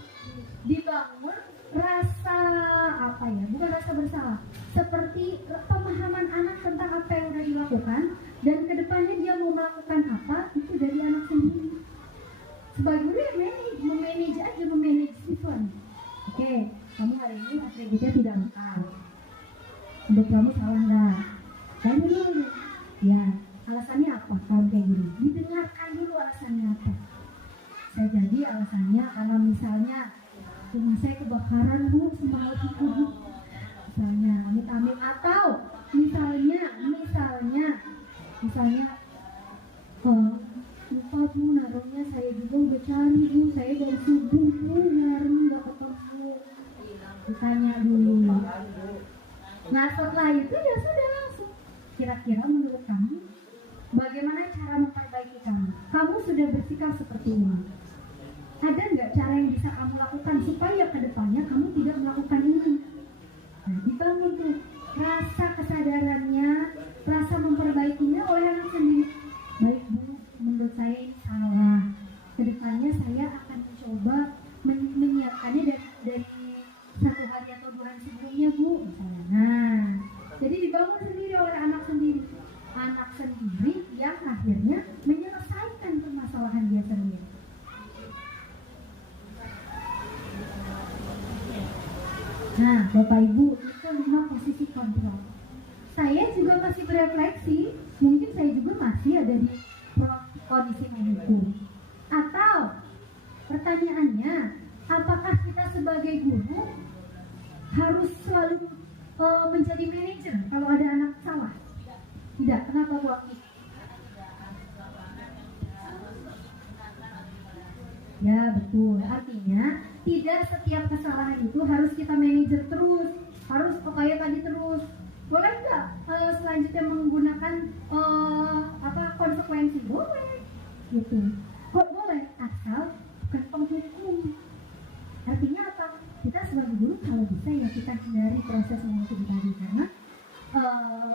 dibangun rasa apa ya? Bukan rasa bersalah, seperti pemahaman anak tentang apa yang sudah dilakukan dan kedepannya dia mau melakukan apa itu dari anak sendiri. Sebagai guru ya memanage siswa. Oke, kamu hari ini atributnya tidak lengkap. Untuk kamu salah nggak? Tanya dulu. Ya, alasannya apa? Kamu kayak gini. Didengarkan dulu alasannya apa. Saya jadi alasannya karena misalnya rumah saya kebakaran Bu, semalam itu Bu. Misalnya, amit-amit atau misalnya lupa Bu naruhnya, saya juga udah cari Bu, saya dari subuh Bu nyari nggak ketemu. Ditanya dulu. Nah setelah itu ya sudah langsung Kira-kira menurut kamu, bagaimana cara memperbaiki kamu? Kamu sudah bersikap seperti ini. Ada nggak cara yang bisa kamu lakukan supaya ke depannya kamu tidak melakukan ini? Nah, dibangun tuh rasa kesadarannya, rasa memperbaikinya oleh anak sendiri. Baik Bu, menurut saya ini salah. Kedepannya saya akan mencoba menyiapkannya dari 1 hari atau 2 hari sebelumnya Bu. Misalnya. Nah, jadi dibangun sendiri oleh anak sendiri. Anak sendiri yang akhirnya menyelesaikan permasalahan dia sendiri. Nah, Bapak Ibu, itu 5 posisi kontrol. Saya juga masih berefleksi, mungkin saya juga masih ada di kondisi mendukung. Atau pertanyaannya, apakah kita sebagai guru harus selalu menjadi manajer kalau ada anak salah? Tidak, kenapa Bu Aki? Ya betul, artinya tidak setiap kesalahan itu harus kita manajer terus, harus kayak tadi terus. Boleh nggak selanjutnya menggunakan konsekuensi? Boleh, gitu. Kok boleh? Asal bukan penghukum. Artinya apa? Kita sebagai guru kalau bisa ya kita hindari proses menghukum tadi, karena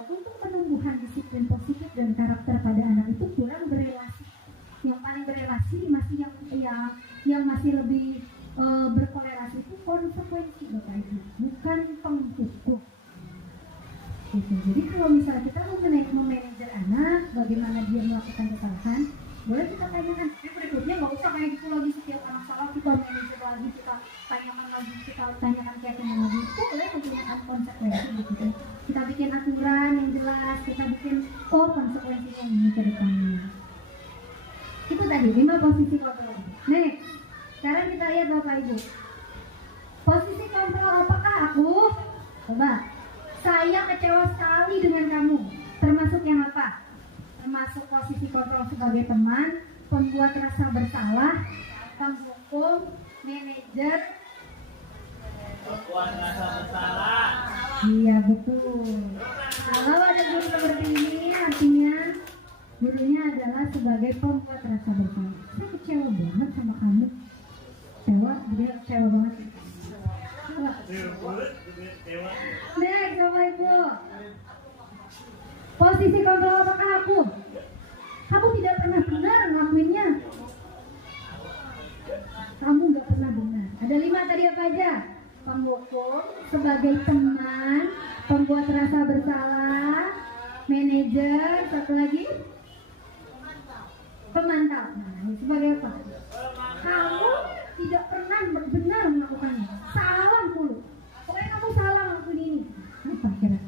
untuk penumbuhan disiplin positif dan karakter pada anak itu kurang berelasi. Yang paling berelasi masih yang masih lebih berkolerasi itu konsekuensi Bapak Ibu, bukan penghukum. Gitu. Jadi kalau misalnya kita mau memanajer anak, bagaimana dia melakukan kesalahan, boleh kita tanyakan. Berikutnya nggak usah kayak gitu lagi, setiap anak salah kita manajer lagi, kita tanyakan lagi, kita tanyakan kayak gimana lagi. Boleh menggunakan konsekuensi gitu. Kita bikin aturan yang jelas, kita bikin konsekuensinya ini ke depannya. Itu tadi 5 posisi kontrol. Next, sekarang kita lihat Bapak Ibu. Posisi kontrol apakah aku? Coba. Saya kecewa sekali dengan kamu. Termasuk yang apa? Termasuk posisi kontrol sebagai teman, pembuat rasa bersalah, penghukum, manajer. Pembuat rasa bersalah. Iya betul. Kalau ada guru seperti ini, artinya gurunya adalah sebagai pembuat rasa bersalah. Saya kecewa banget sama kamu. Kecewa banget. Next, Bapak Ibu. Posisi kontrol apakah aku? Kamu tidak pernah benar ngelakuinnya. Kamu nggak pernah benar. Ada 5 tadi apa aja? Penghukum, sebagai teman, pembuat rasa bersalah, manajer, satu lagi pemantau. Nah, ini sebagai apa? Kamu tidak pernah benar melakukannya. Salah mulu. Pokoknya kamu salah ngelakuin ini. Apa kira?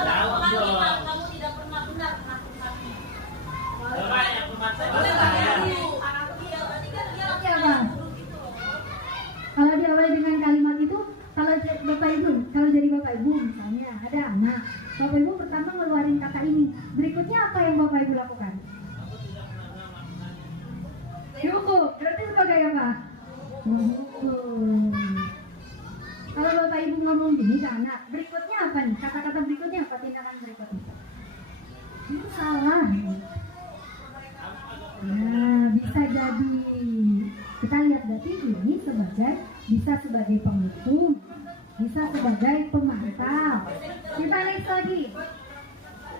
Kamu tidak pernah benar melakukannya. Kalau diawali dengan kalimat itu, kalau Bapak Ibu, kalau jadi Bapak Ibu misalnya ada anak, Bapak Ibu pertama ngeluarin kata ini. Berikutnya apa yang Bapak Ibu lakukan? Dihukum. Berarti sebagai apa? Kalau Bapak Ibu ngomong gini ke anak, berikutnya apa nih? Kata-kata berikutnya apa? Tindakan berikutnya? Itu salah. Nah, bisa jadi. Kita lihat berarti ini bisa sebagai penghukum, bisa sebagai pemantau. Kita next lagi.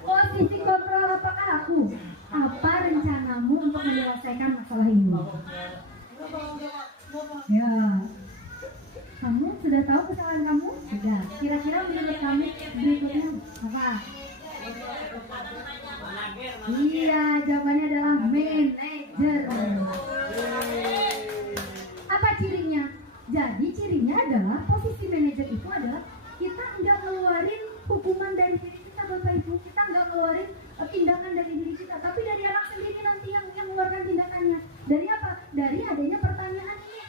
Posisi kontrol apakah aku? Apa rencanamu untuk menyelesaikan masalah ini? Ya, kamu sudah tahu kesalahan kamu? Sudah. Kira-kira menurut kamu berikutnya apa? Iya, jawabannya adalah manajer. Apa cirinya? Jadi cirinya adalah posisi manajer itu adalah kita nggak ngeluarin hukuman dari diri kita, Bapak Ibu. Kita nggak ngeluarin tindakan dari diri kita, tapi dari anak sendiri nanti yang mengeluarkan tindakannya. Dari apa? Dari adanya pertanyaan ini.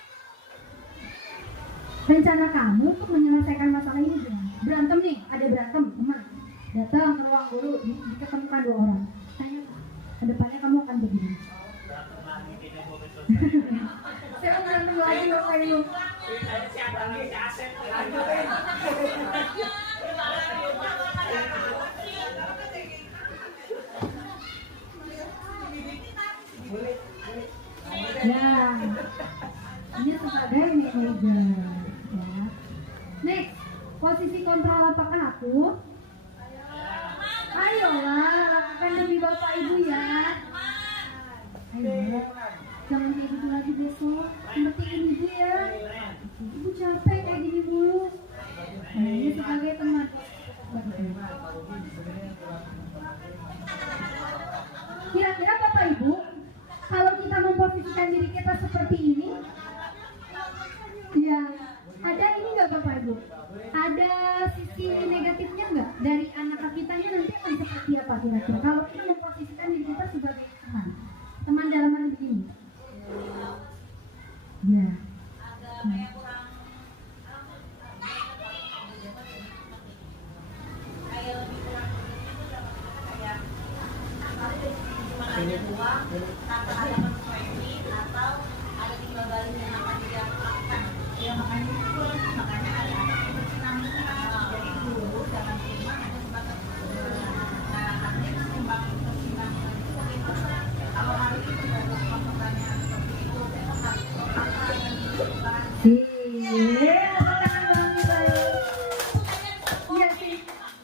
Rencana kamu untuk menyelesaikan masalah ini gimana? Berantem nih, ada berantem teman. Datang Posisi kontrol apakah aku? Ayolah, lakukan demi Bapak Ibu ya. Ayo, jangan kayak gitu lagi besok. Penting Ibu ya. Ibu capek kayak gini mulu. Nah, ini sebagai teman. Kira-kira Bapak Ibu, kalau kita memposisikan diri kita seperti ini, ya ada ini nggak Bapak Ibu? Ada sisi negatifnya nggak dari anak kitanya nanti akan seperti apa kira-kira? Kalau kita memposisikan diri kita sebagai teman dalam hal begini, ya.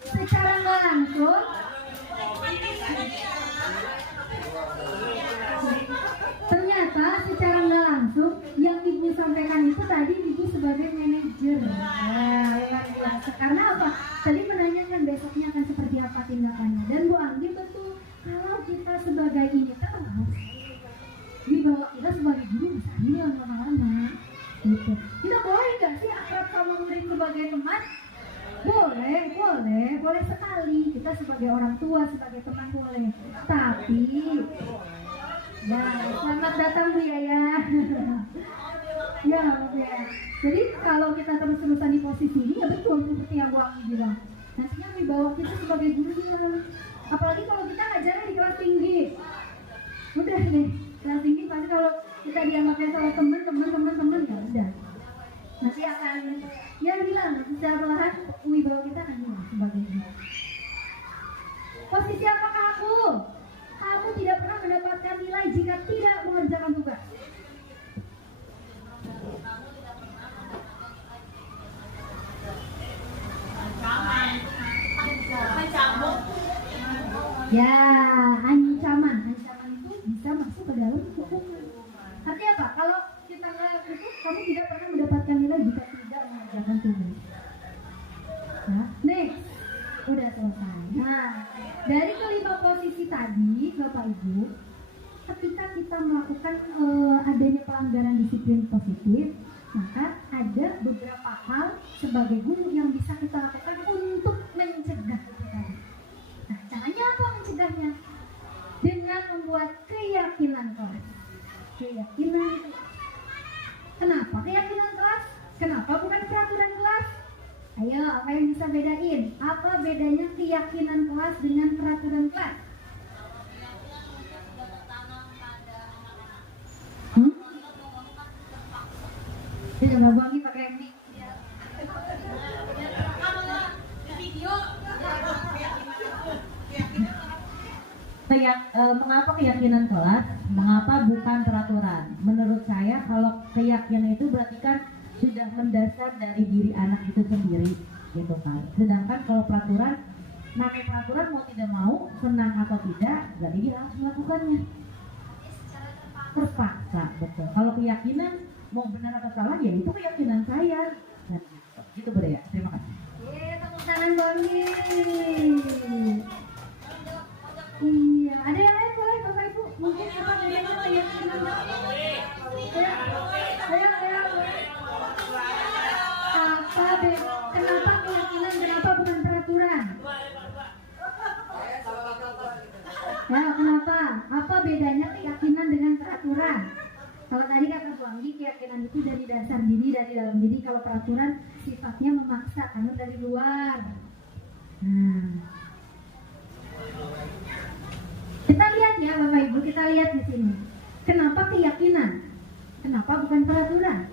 Secara nggak langsung ternyata secara nggak langsung yang Ibu sampaikan itu tadi Ibu sebagai manajer. Nah, luar biasa. Karena apa? Tadi menanyakan besoknya akan seperti apa tindakannya. Dan Bu Anggi betul, kalau kita sebagai ini terus dibawa kita sebagai guru bisa hilang lama-lama. Gitu. Kita boleh nggak sih akrab sama murid sebagai teman? Boleh sekali. Kita sebagai orang tua, sebagai teman boleh. Tapi, selamat datang Bu Yaya. Ya. Jadi kalau kita terus-terusan di posisi ini, ya betul seperti yang Bu Anggi bilang. Nantinya dibawa kita sebagai guru hilang. Apalagi kalau kita ngajarnya di kelas tinggi. Udah deh, kelas tinggi pasti kalau kita dianggapnya sama teman ya udah. Nanti akan ya hilang secara perlahan wibawa kita akan hilang sebagai guru. Posisi apakah aku? Kamu tidak pernah mendapatkan nilai jika tidak mengerjakan tugas. Ya, ancaman itu bisa masuk ke dalam hukuman. Artinya apa? Kalau kita nggak itu, kamu tidak pernah mendapatkan nilai jika tidak mengerjakan tugas. Nah, next, udah selesai. Nah, dari kelima posisi tadi, Bapak Ibu, ketika kita melakukan adanya pelanggaran disiplin positif, maka ada beberapa hal sebagai guru yang bisa kita lakukan untuk mencegah. Nah, caranya apa mencegahnya? Dengan membuat keyakinan kelas. Keyakinan. Kenapa keyakinan kelas? Kenapa bukan peraturan kelas? Ayo, apa yang bisa bedain? Apa bedanya keyakinan kelas dengan peraturan kelas? Dia nggak bangi pakai mic. Mengapa keyakinan kelas? Mengapa bukan peraturan? Menurut saya kalau keyakinan itu berarti kan sudah mendasar dari diri anak itu sendiri, gitu kan. Sedangkan kalau peraturan, namanya peraturan mau tidak mau, senang atau tidak, jadi dia harus melakukannya. Terpaksa, betul. Kalau keyakinan mau benar atau salah, ya itu keyakinan saya. Nah, gitu Bu Dea. Terima kasih. Tepuk tangan Boni. Iya, ada yang lain boleh Bapak Ibu? Mungkin apa bedanya keyakinan? Kenapa keyakinan, kenapa bukan peraturan? Ya, kenapa? Apa bedanya keyakinan dengan peraturan? Kalau tadi kata Bu Anggi, keyakinan itu dari dasar diri, dari dalam diri. Kalau peraturan sifatnya memaksa, karena dari luar. Kita lihat ya Bapak Ibu, kita lihat di sini. Kenapa keyakinan? Kenapa bukan peraturan?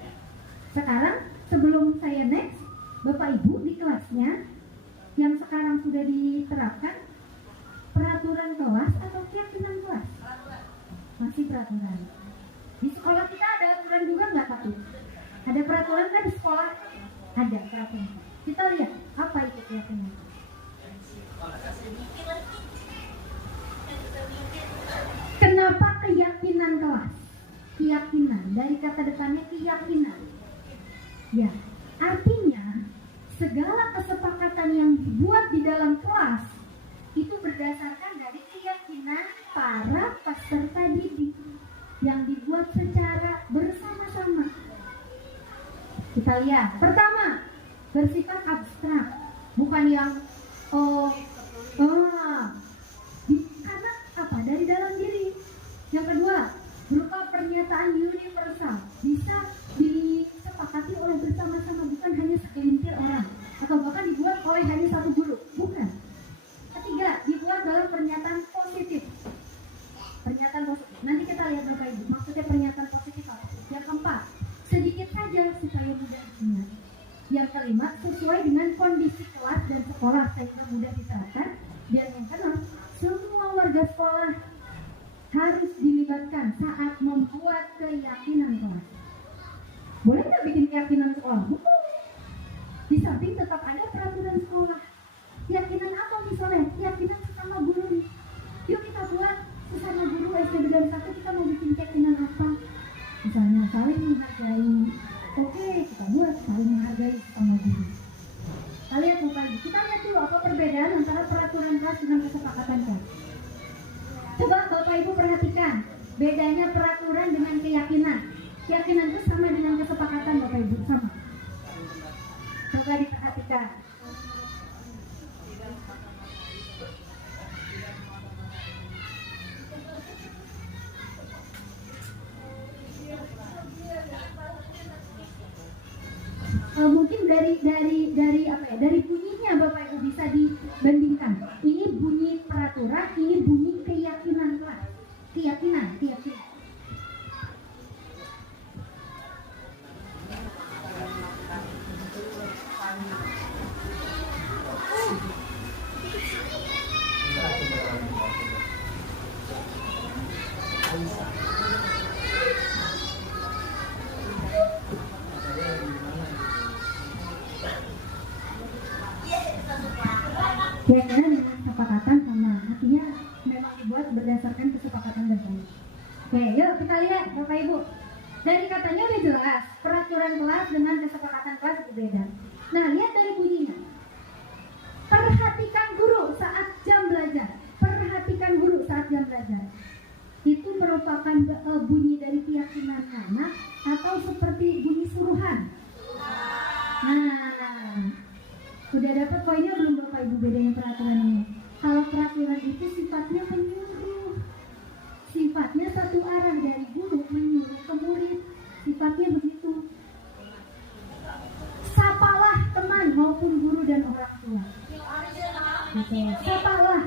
Sekarang sebelum saya next, Bapak Ibu di kelasnya yang sekarang sudah diterapkan peraturan kelas atau keyakinan kelas? Masih peraturan. Di sekolah kita ada aturan juga nggak Pak? Ada peraturan kan di sekolah? Ada peraturan. Kita lihat apa itu keyakinan. Kenapa keyakinan kelas? Keyakinan, dari kata depannya keyakinan. Ya, artinya segala kesepakatan yang dibuat di dalam kelas itu berdasarkan dari keyakinan para peserta didik yang dibuat secara bersama-sama. Kita lihat, pertama, bersifat abstrak, bukan yang karena apa? Dari dalam diri. Yang kedua, berupa pernyataan universal, bisa disepakati oleh bersama-sama, bukan hanya segelintir orang, atau bahkan dibuat oleh hanya satu guru, bukan. Ketiga, dibuat dalam pernyataan positif. Pernyataan positif. Nanti kita lihat Bapak Ibu, maksudnya pernyataan positif apa? Yang keempat, sedikit saja supaya mudah diingat. Yang kelima, sesuai dengan kondisi kelas dan sekolah sehingga mudah diterapkan. Dan yang keenam, semua warga sekolah harus dilibatkan saat membuat keyakinan kelas. Boleh nggak bikin keyakinan sekolah? Boleh. Di samping tetap ada peraturan sekolah. Keyakinan apa misalnya? Keyakinan sesama guru. Yuk kita buat sesama guru SD dan 1 kita mau bikin keyakinan apa? Misalnya saling menghargai. Oke, kita buat saling menghargai sesama guru. Kita lihat Bapak Ibu. Kita lihat dulu apa perbedaan antara peraturan kelas dengan kesepakatan kelas. Coba Bapak Ibu perhatikan bedanya peraturan dengan keyakinan. Keyakinan itu sama dengan kesepakatan Bapak Ibu, sama. Coba diperhatikan. Mungkin dari apa ya? Dari bunyinya Bapak Ibu bisa dibandingkan. Ini bunyi peraturan, ini bunyi keyakinan kelas. Keyakinan. Keyakinan dengan kesepakatan sama, artinya memang dibuat berdasarkan kesepakatan bersama. Oke, yuk kita lihat Bapak Ibu. Dari katanya udah jelas, peraturan kelas dengan kesepakatan kelas itu beda. Nah, lihat dari bunyinya. Perhatikan guru saat jam belajar. Perhatikan guru saat jam belajar. Itu merupakan bunyi dari keyakinan anak atau seperti bunyi suruhan? Nah, udah dapat poinnya belum Bapak Ibu bedanya peraturan ini? Kalau peraturan itu sifatnya menyuruh, sifatnya satu arah dari guru menyuruh ke murid, sifatnya begitu. Sapalah teman maupun guru dan orang tua. Gitu. Sapalah,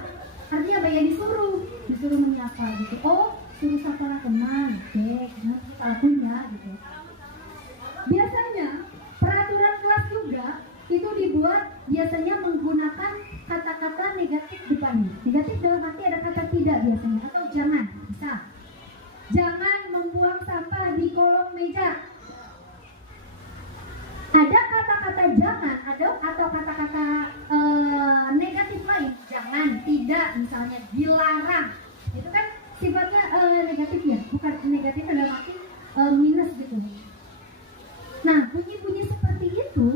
artinya apa ya? Disuruh menyapa gitu. Oh, suruh sapalah teman, oke, nanti kita lakuin ya gitu. Biasanya peraturan kelas juga itu dibuat biasanya menggunakan kata-kata negatif depannya. Negatif dalam arti ada kata tidak biasanya, atau jangan. Bisa. Jangan membuang sampah di kolong meja. Ada kata-kata jangan, atau kata-kata negatif lain. Jangan, tidak, misalnya dilarang. Itu kan sifatnya negatif ya, bukan negatif dalam arti minus gitu. Nah, bunyi-bunyi seperti itu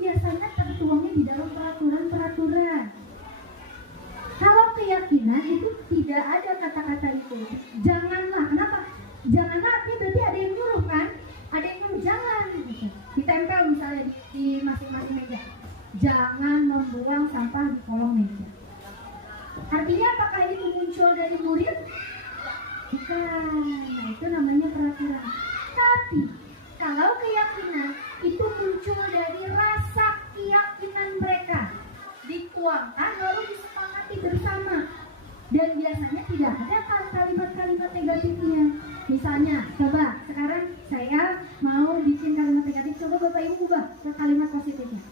biasanya tertuangnya di dalam peraturan-peraturan. Kalau keyakinan itu tidak ada kata-kata itu. Janganlah, kenapa? Janganlah artinya berarti ada yang nyuruh kan? Ada yang nyuruh jangan gitu. Ditempel misalnya di masing-masing meja. Jangan membuang sampah di kolong meja. Artinya apakah itu muncul dari murid? Bukan. Nah, itu namanya peraturan. Tapi kalau keyakinan itu muncul dari rasa keyakinan mereka, dituangkan lalu disepakati bersama, dan biasanya tidak ada kalimat-kalimat negatifnya. Misalnya, coba sekarang saya mau bikin kalimat negatif, coba Bapak Ibu ubah ke kalimat positifnya.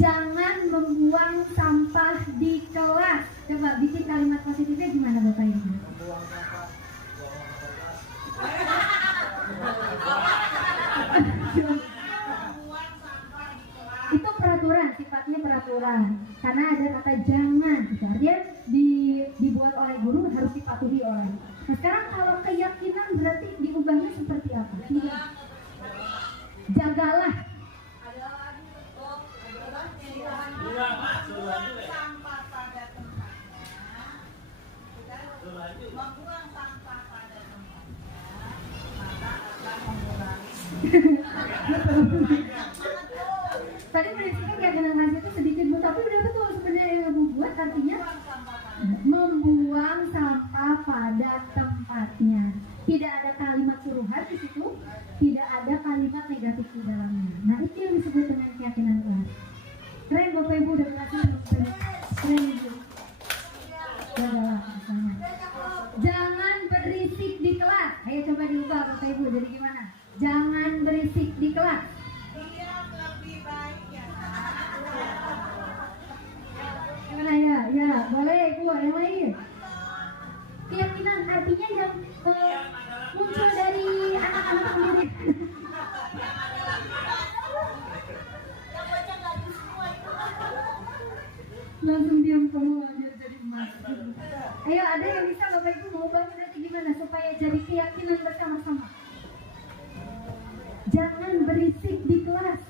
Jangan membuang sampah di kelas. Coba bikin kalimat positifnya gimana Bapak Ibu? Membuang sampah. peraturan, sifatnya peraturan. Karena ada kata jangan, gitu. Artinya dibuat oleh guru harus dipatuhi oleh. Nah sekarang kalau keyakinan berarti diubahnya seperti apa? Jagalah. Dua, Mak. Suruh aja, Le. Sampah pada tempatnya. Suruh aja. Membuang sampah pada tempatnya, maka akan mengurangi. Tadi prinsipnya keyakinan kasih itu sedikit bu, tapi udah betul sebenarnya yang ibu buat artinya membuang sampah pada tempatnya. Tidak ada kalimat suruhan di situ, tidak ada kalimat negatif di dalamnya. Nah itu yang disebut dengan keyakinan kelas. Keren Bapak Ibu udah berhasil keren Ibu. Jagalah misalnya. Jangan berisik di kelas. Ayo coba diubah Bapak Ibu jadi gimana? Jangan berisik di kelas. Dia lebih baik ya. Gimana ya? Ya boleh Ibu yang lain. Keyakinan artinya yang muncul dari anak-anak sendiri. Yang baca gaji semua itu. Langsung diam semua biar jadi emas. Ayo ada yang bisa Bapak Ibu mau ubahnya nanti gimana supaya jadi keyakinan bersama-sama. Jangan berisik di kelas.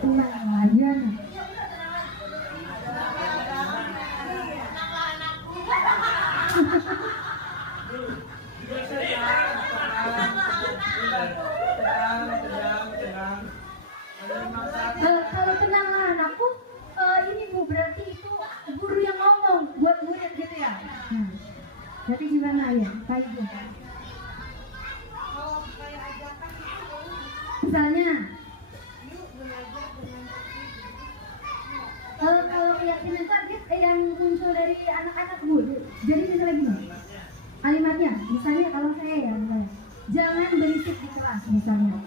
Tenang aja nih. Kalau tenanglah anakku, ini Bu berarti itu guru yang ngomong buat murid gitu ya. Jadi gimana ya, Pak Ibu? Kalau kayak ajakan itu, Misalnya, yuk belajar dengan kalau keyakinan target yang muncul dari anak-anak Bu, jadi misalnya gini, kalimatnya, misalnya kalau saya ya, misalnya, jangan berisik di kelas misalnya.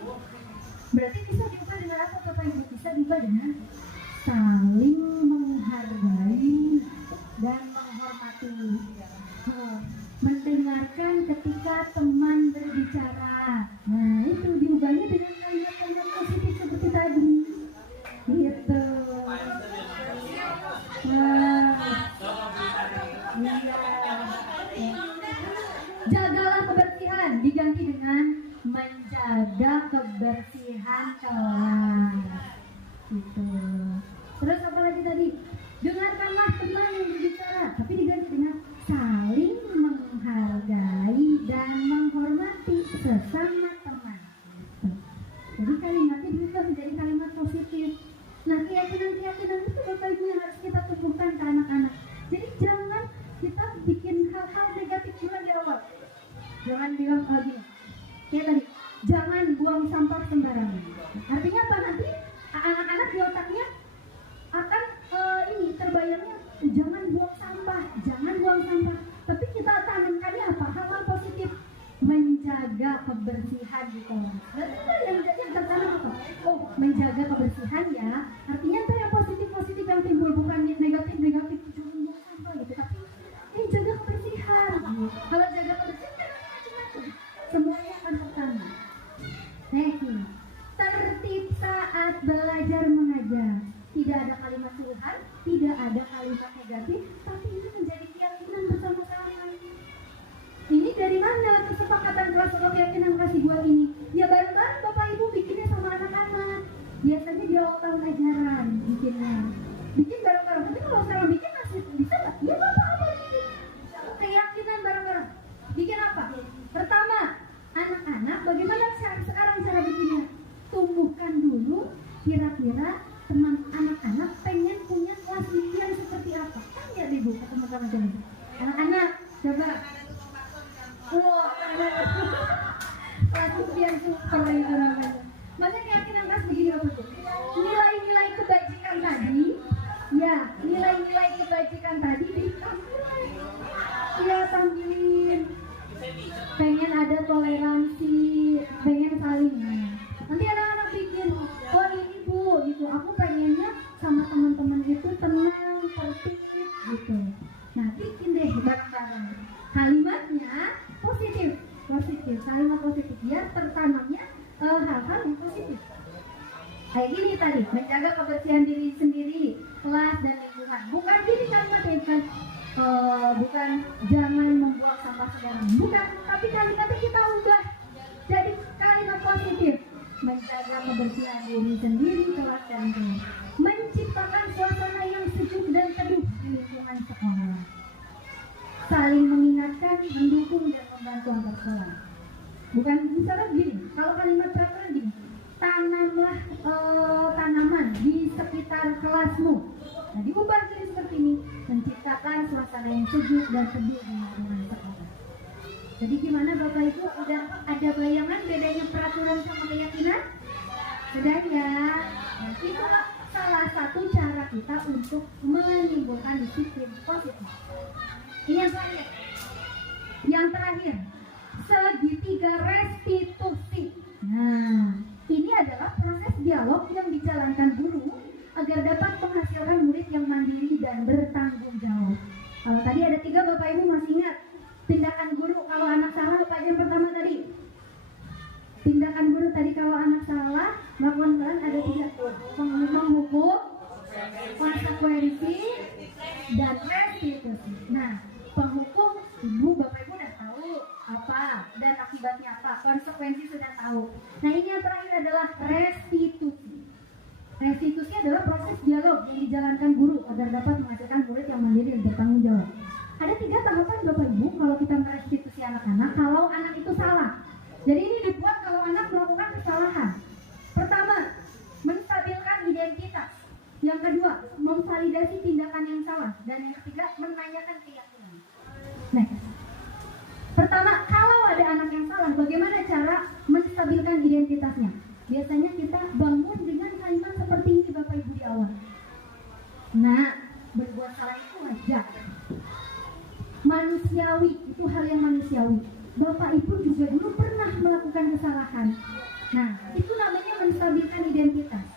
Berarti bisa diubah dengan apa Bapak Ibu? Bisa diubah dengan saling menghargai dan menghormati. Mendengarkan ketika teman berbicara. Nah itu diubahnya dengan kalimat-kalimat positif seperti tadi. Gitu. Nah, iya. Jagalah kebersihan diganti dengan menjaga kebersihan kelas. Gitu. Terus apa lagi tadi? Dengarkanlah teman yang berbicara, tapi diganti dengan saling menghargai dan menghormati sesama teman. Jadi kalimatnya berubah menjadi kalimat positif. Nah keyakinan-keyakinan itu Bapak Ibu yang harus kita tumbuhkan ke anak-anak. Jadi jangan kita bikin hal-hal negatif dulu di awal. Jangan bilang lagi kayak tadi, jangan buang sampah sembarangan. Artinya apa nanti anak-anak di otaknya akan ini terbayangnya jangan buang sampah, jangan buang sampah. Tapi kita tanamkannya apa? Hal-hal positif, menjaga kebersihan di kelas. Berarti yang tertanam apa? Oh, menjaga kebersihan ya. Artinya itu yang positif-positif yang timbul, bukan yang negatif-negatif jangan buang sampah gitu. Tapi jaga kebersihan. Kalau jaga kebersihan kan macam-macam. Semuanya akan tertanam. Next, tertib saat belajar mengajar. Tidak ada kalimat suruhan, tidak ada kalimat negatif, tapi ini menjadi keyakinan bersama-sama. Ini dari mana kesepakatan kelas keyakinan kasih buat ini? Ya bareng-bareng Bapak Ibu bikinnya sama anak-anak. Biasanya di awal tahun ajaran bikinnya. Bikin bareng-bareng. Tapi kalau sekarang bikin masih bisa nggak? Ya apa-apa bikin. Keyakinan bareng-bareng. Bikin apa? Pertama, anak-anak bagaimana sekarang cara bikinnya? Tumbuhkan dulu kira-kira teman anak-anak pengen punya kelas impian seperti apa? Tanya deh Bu ke teman-teman sini. Anak-anak coba. Wah, kelas impian super itu namanya. Maka keyakinan kelas begini Bu. Nilai-nilai kebajikan tadi, ya nilai-nilai kebajikan tadi Kayak gini tadi, menjaga kebersihan diri sendiri, kelas dan lingkungan. Bukan gini kalimatnya, bukan jangan membuang sampah sembarangan. Bukan, tapi kalimatnya kita ubah jadi kalimat positif. Menjaga kebersihan diri sendiri, kelas dan lingkungan. Menciptakan suasana yang sejuk dan teduh di lingkungan sekolah. Saling mengingatkan, mendukung dan membantu antar sekolah. Bukan misalnya gini, kalau kalimat peraturan gini, tanamlah tanaman di sekitar kelasmu. Nah, diubah jadi seperti ini, menciptakan suasana yang sejuk dan teduh di lingkungan sekolah. Jadi gimana Bapak Ibu, udah ada bayangan bedanya peraturan sama keyakinan? Sudah ya? Nah, itulah salah satu cara kita untuk menimbulkan disiplin positif. Ini yang terakhir. Yang terakhir, segitiga restitusi. Nah, ini adalah proses dialog yang dijalankan guru agar dapat menghasilkan murid yang mandiri dan bertanggung jawab. Kalau tadi ada 3, Bapak Ibu masih ingat? Tindakan guru kalau anak salah, apa aja yang pertama tadi? Tindakan guru tadi kalau anak salah, melakukan kesalahan ada 3. Menghukum, konsekuensi, dan restitusi. Nah, penghukum, ibu bapak ibu udah tahu apa dan akibatnya apa, konsekuensi sudah tahu. Nah, ini yang terakhir adalah restitusi. Restitusi adalah proses dialog yang dijalankan guru agar dapat menghasilkan murid yang mandiri dan bertanggung jawab. Ada 3 tahapan Bapak Ibu kalau kita merestitusi anak-anak kalau anak itu salah. Jadi ini dibuat kalau anak melakukan kesalahan. Pertama, menstabilkan identitas. Yang kedua, memvalidasi tindakan yang salah. Dan yang ketiga, menanyakan keyakinan. Nah, pertama, kalau ada anak yang salah, bagaimana cara menstabilkan identitasnya? Biasanya kita bangun dengan kalimat seperti ini Bapak Ibu di awal. Nah, berbuat salah itu wajar. Manusiawi, itu hal yang manusiawi. Bapak Ibu juga dulu pernah melakukan kesalahan. Nah, itu namanya menstabilkan identitas.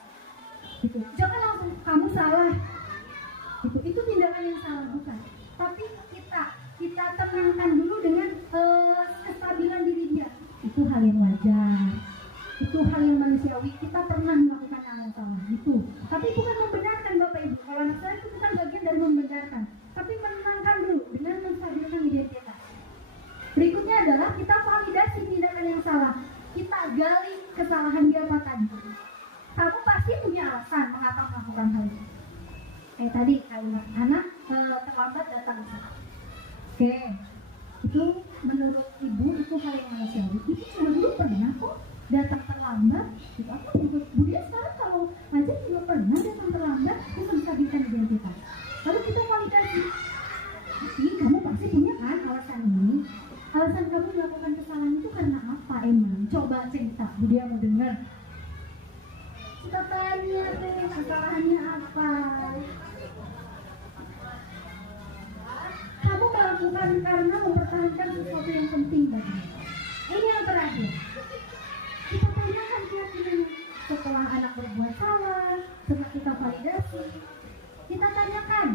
Gitu. Jangan langsung kamu salah. Itu tindakan yang salah, bukan. Tapi kita tenangkan dulu dengan kestabilan diri dia. Itu hal yang wajar. Itu hal yang manusiawi. Kita pernah melakukan hal yang salah. Itu. Tapi bukan membenarkan Bapak Ibu. Kalau anak saya itu bukan bagian dari membenarkan. Tapi menenangkan dulu dengan menstabilkan identitas. Berikutnya adalah kita validasi tindakan yang salah. Kita gali kesalahan dia apa tadi. Kamu pasti punya alasan mengapa melakukan hal itu. Kayak tadi kalimat anak terlambat datang. Oke, itu menurut ibu itu hal yang manusiawi. Ibu cuma dulu pernah kok datang terlambat. Itu aku juga Budia sekarang kalau ngajar juga pernah datang terlambat. Itu menstabilkan identitas. Lalu kita validasi. Tapi kamu pasti punya kan alasan ini. Alasan kamu melakukan kesalahan itu karena apa emang? Coba cerita, Budia mau dengar. Kita tanya deh, kesalahannya apa? Kamu melakukan karena mempertahankan sesuatu yang penting bagimu. Ini yang terakhir. Kita tanyakan keyakinannya. Setelah anak berbuat salah, setelah kita validasi, kita tanyakan,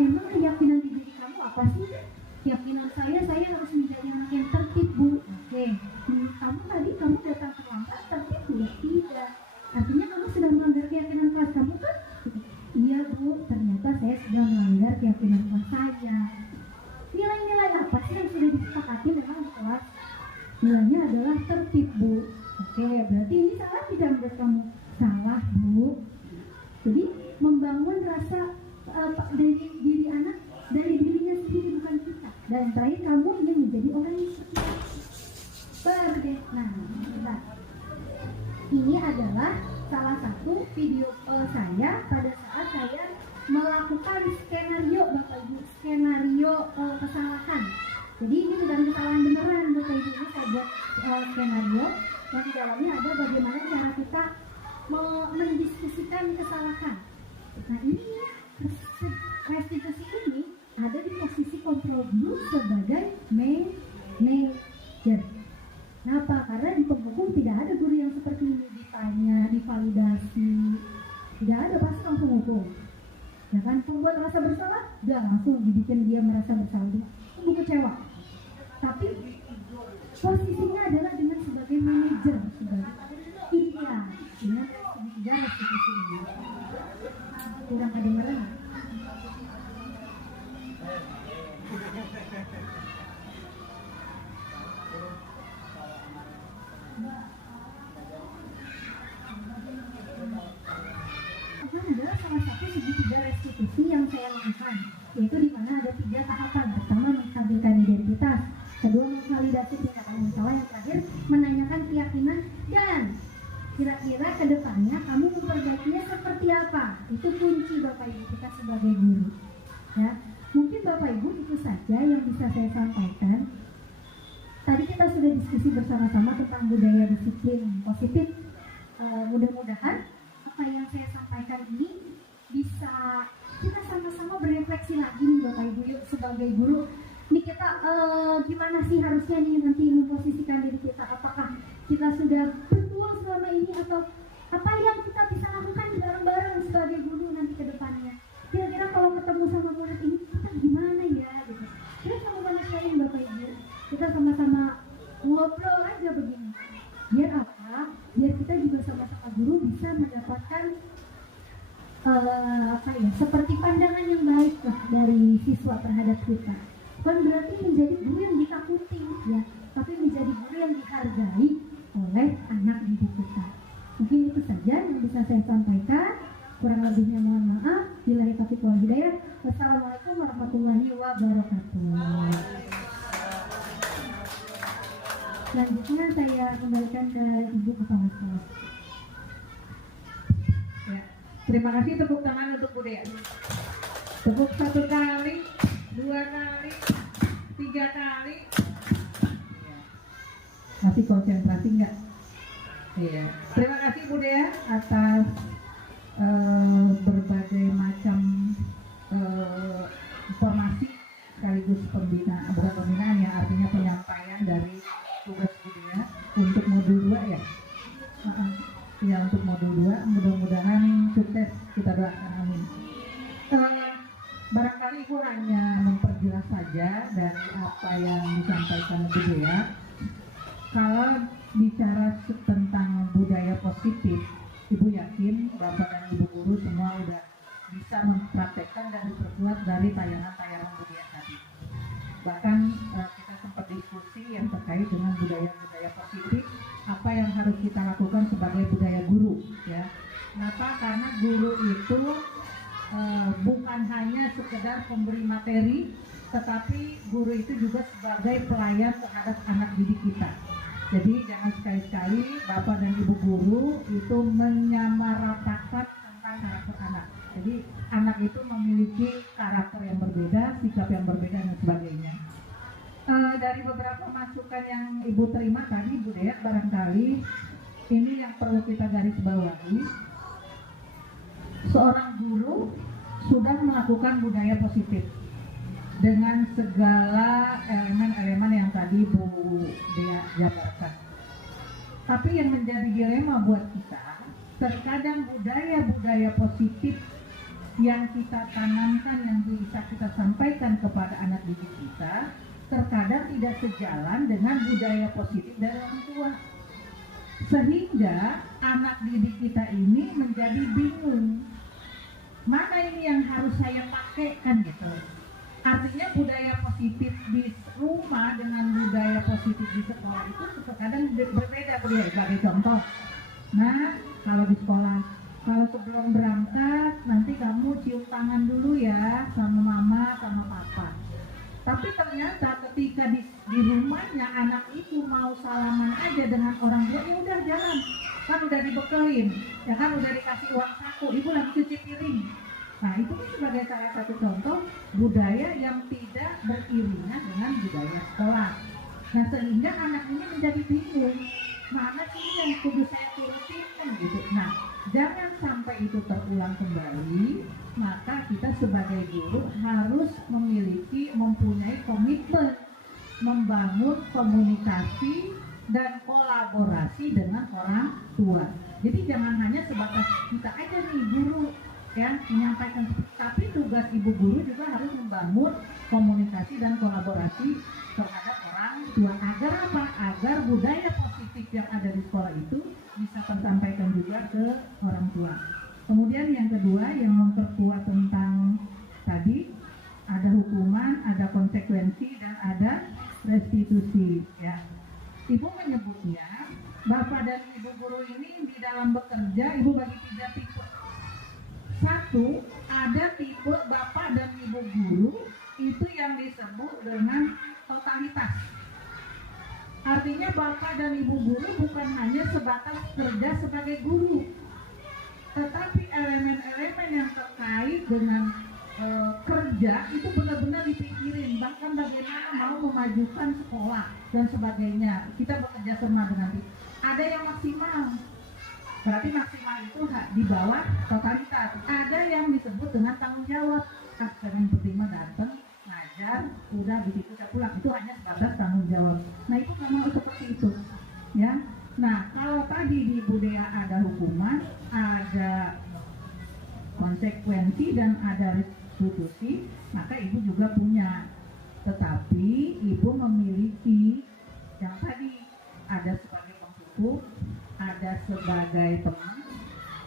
emang keyakinan di diri kamu apa sih? Keyakinan saya harus menjadi anak yang tertib, Bu. Oke, kamu tadi datang terlambat, tertib tidak? Tidak. Artinya kamu sudah melanggar keyakinan kelas kamu kan? Iya Bu, ternyata saya sudah melanggar keyakinan kelas saya. Nilai-nilai apa sih yang sudah disepakati memang di kelas? Nilainya adalah tertib Bu. Oke, berarti ini salah tidak menurut kamu? Salah Bu. Jadi membangun rasa dari diri anak, dari dirinya sendiri bukan kita. Dan terakhir kamu ingin menjadi orang yang seperti itu. Baru deh. Nah, bentar. Ini adalah salah satu video saya pada saat saya melakukan skenario Bapak Ibu, skenario kesalahan. Jadi ini bukan kesalahan beneran Bapak Ibu, ini saya buat skenario yang di dalamnya ada bagaimana cara kita mendiskusikan kesalahan. Nah ini restitusi ini ada di posisi kontrol guru sebagai manajer. Kenapa? Karena di penghukum tidak ada guru yang seperti ini, ditanya, divalidasi, tidak ada, pasti langsung hukum. Ya kan, pembuat rasa bersalah, udah langsung dibikin dia merasa bersalah, tunggu kecewa. Tapi posisinya adalah dengan sebagai manajer, sebagai iya, dengan kurang kedengeran. Adalah salah satu segitiga restitusi yang saya lakukan, yaitu di mana ada 3 tahapan. Pertama, menstabilkan identitas, kedua, memvalidasi tindakan masalah, yang terakhir, menanyakan keyakinan, dan kira-kira ke depannya kamu memperbaikinya seperti apa. Itu kunci Bapak Ibu kita sebagai guru. Ya, mungkin Bapak Ibu itu saja yang bisa saya sampaikan. Tadi kita sudah diskusi bersama-sama tentang budaya disiplin positif. Mudah-mudahan apa yang saya sampaikan ini bisa kita sama-sama berefleksi lagi nih Bapak Ibu yuk sebagai guru. Ini kita gimana sih harusnya nih nanti memposisikan diri kita, apakah kita sudah betul selama ini atau apa yang kita bisa lakukan bareng-bareng sebagai guru nanti ke depannya. Kira-kira kalau ketemu sama murid ini kita gimana ya gitu. Kita sama-sama sharing Bapak Ibu, kita sama-sama ngobrol aja begini. Biar apa? Biar kita juga sama-sama guru bisa mendapatkan seperti pandangan yang baik lah dari siswa terhadap kita. Bukan berarti menjadi guru yang ditakuti ya, tapi menjadi guru yang dihargai oleh anak didik kita. Mungkin itu saja yang bisa saya sampaikan. Kurang lebihnya mohon maaf. Billahi taufiq wal hidayah. Wassalamualaikum warahmatullahi wabarakatuh. Selanjutnya saya kembalikan ke Ibu Kepala Sekolah. Ya. Terima kasih, tepuk tangan untuk Budaya. Tepuk 1 kali, 2 kali, 3 kali. Ya. Masih konsentrasi nggak? Iya. Terima kasih Budaya atas berbagai macam informasi sekaligus pembinaan yang artinya penyampaian dari tugas Budaya untuk modul 2 ya. Ya, untuk modul 2 mudah-mudahan sukses, kita doakan amin. Barangkali Ibu hanya memperjelas saja dari apa yang disampaikan Budaya. Kalau bicara tentang budaya positif, Ibu yakin Bapak dan Ibu guru semua udah bisa mempraktekkan dan diperkuat dari tayangan-tayangan Budaya tadi. Bahkan kita sempat diskusi yang terkait dengan budaya-budaya positif, apa yang harus kita lakukan sebagai budaya guru ya. Kenapa? Karena guru itu bukan hanya sekedar pemberi materi, tetapi guru itu juga sebagai pelayan terhadap anak didik kita. Jadi jangan sekali-sekali Bapak dan Ibu guru itu menyamaratakan tentang karakter anak. Jadi anak itu memiliki karakter yang berbeda, sikap yang berbeda dan sebagainya. Dari beberapa masukan yang Ibu terima tadi, Budaya, barangkali ini yang perlu kita garis bawahi. Seorang guru sudah melakukan budaya positif dengan segala elemen-elemen yang tadi Bu Dea jabarkan. Tapi yang menjadi dilema buat kita, terkadang budaya-budaya positif yang kita tanamkan, yang bisa kita sampaikan kepada anak didik kita, terkadang tidak sejalan dengan budaya positif dari orang tua. Sehingga anak didik kita ini menjadi bingung. Mana ini yang harus saya pakai kan gitu. Artinya budaya positif di rumah dengan budaya positif di sekolah itu terkadang berbeda. Sebagai contoh, nah kalau di sekolah, kalau sebelum berangkat nanti kamu cium tangan dulu ya sama mama sama papa. Tapi ternyata ketika di rumahnya anak itu mau salaman aja dengan orang tua, ya udah jalan, kan udah dibekelin, ya kan udah dikasih uang saku, ibu lagi cuci piring. Nah itu sebagai salah satu contoh budaya yang tidak beriringan dengan budaya sekolah. Nah sehingga anak ini menjadi bingung, mana sih yang kudu saya turutin kan gitu. Nah jangan sampai itu terulang kembali, maka kita sebagai guru harus mempunyai komitmen membangun komunikasi dan kolaborasi dengan orang tua. Jadi jangan hanya sebatas kita aja nih guru ya menyampaikan, tapi tugas ibu guru juga harus membangun komunikasi dan kolaborasi terhadap orang tua. Agar apa? Agar budaya positif yang ada di sekolah itu bisa tersampaikan juga ke orang tua. Kemudian yang kedua yang memperkuat tentang tadi ada hukuman, ada konsekuensi dan ada restitusi ya. Ibu menyebutnya bapak dan ibu guru ini di dalam bekerja ibu bagi 3 tipe. Satu, ada tipe bapak dan ibu guru itu yang disebut dengan totalitas. Artinya bapak dan ibu guru bukan hanya sebatas kerja sebagai guru, tetapi elemen-elemen yang terkait dengan kerja itu benar-benar dipikirin, bahkan bagaimana mau memajukan sekolah dan sebagainya. Kita bekerja sama dengan itu. Ada yang maksimal, berarti maksimal itu di bawah totalitas. Ada yang disebut dengan tanggung jawab. Dengan pertimbangan datang, ngajar, udah begitu saya pulang, itu hanya sebatas tanggung jawab. Nah itu nggak mau seperti itu, ya. Nah kalau tadi di budaya ada hukuman, ada konsekuensi dan ada restitusi, maka ibu juga punya. Tetapi ibu memiliki yang tadi ada sebagai penghukum, ada sebagai teman,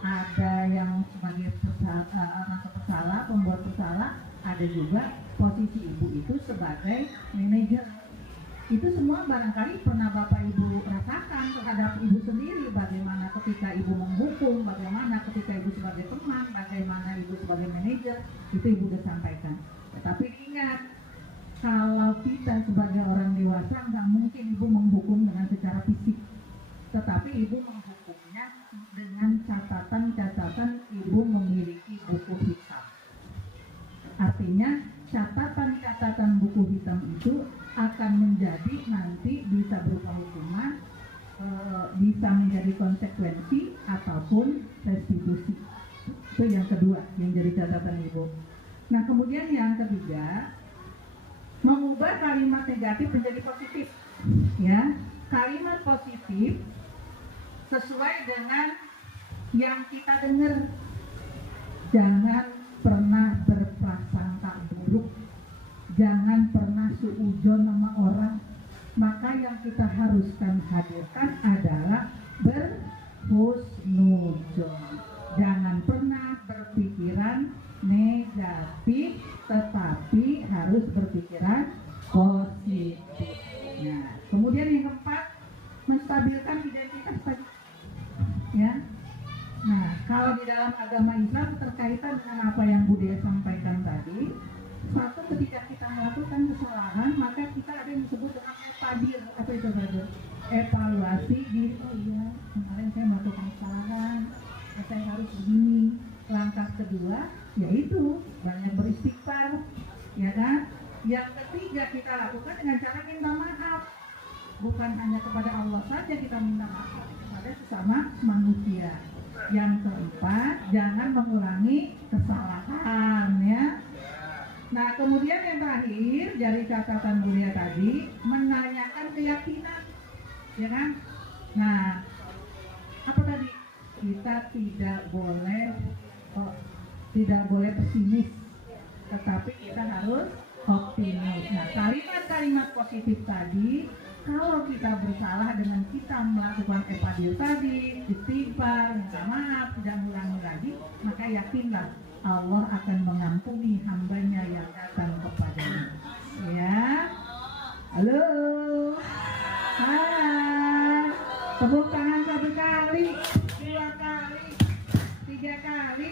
ada yang sebagai pesalah, pembuat pesalah, ada juga posisi ibu itu sebagai manajer. Itu semua barangkali pernah bapak ibu rasakan terhadap ibu sendiri, bagaimana ketika ibu menghukum, bagaimana ketika ibu sebagai teman, bagaimana ibu sebagai manajer, itu ibu sudah sampaikan. Tetapi ingat, kalau kita sebagai orang dewasa nggak mungkin ibu menghukum dengan secara fisik, tetapi ibu menghukumnya dengan catatan-catatan ibu memiliki buku hitam. Artinya catatan-catatan buku hitam itu akan menjadi nanti bisa berupa hukuman, bisa menjadi konsekuensi ataupun restitusi. Itu yang kedua yang jadi catatan ibu. Nah kemudian yang ketiga, mengubah kalimat negatif menjadi positif. Ya, kalimat positif sesuai dengan yang kita dengar. Jangan pernah berprasangka buruk, jangan pernah suudzon sama orang. Maka yang kita haruskan hadirkan adalah berhusnudzon. Jangan pernah berpikiran negatif, tetapi harus berpikiran positif. Nah, kemudian yang keempat, menstabilkan identitas tadi. Ya. Nah, kalau di dalam agama Islam terkaitan dengan apa yang Buddha sampaikan tadi, satu ketika kita melakukan kesalahan, maka kita ada yang disebut dengan etadir. Apa itu tadi? Evaluasi diri. Oh iya, kemarin saya melakukan kesalahan, saya harus begini. Langkah kedua, yaitu banyak beristighfar, ya kan? Yang ketiga kita lakukan dengan cara minta maaf. Bukan hanya kepada Allah saja kita minta maaf, kepada sesama manusia. Yang keempat, jangan mengulangi kesalahan, ya. Nah, kemudian yang terakhir dari catatan Buddha tadi, menanyakan keyakinan, ya kan? Nah, apa tadi? Kita tidak boleh pesimis, tetapi kita harus optimis. Nah, kalimat-kalimat positif tadi, kalau kita bersalah dengan kita melakukan epadir tadi, istighfar, minta maaf, tidak mengulangi lagi, maka yakinlah Allah akan mengampuni hambanya yang datang kepadanya. Ya, halo, hai, tepuk tangan 1 kali, 2 kali, 3 kali.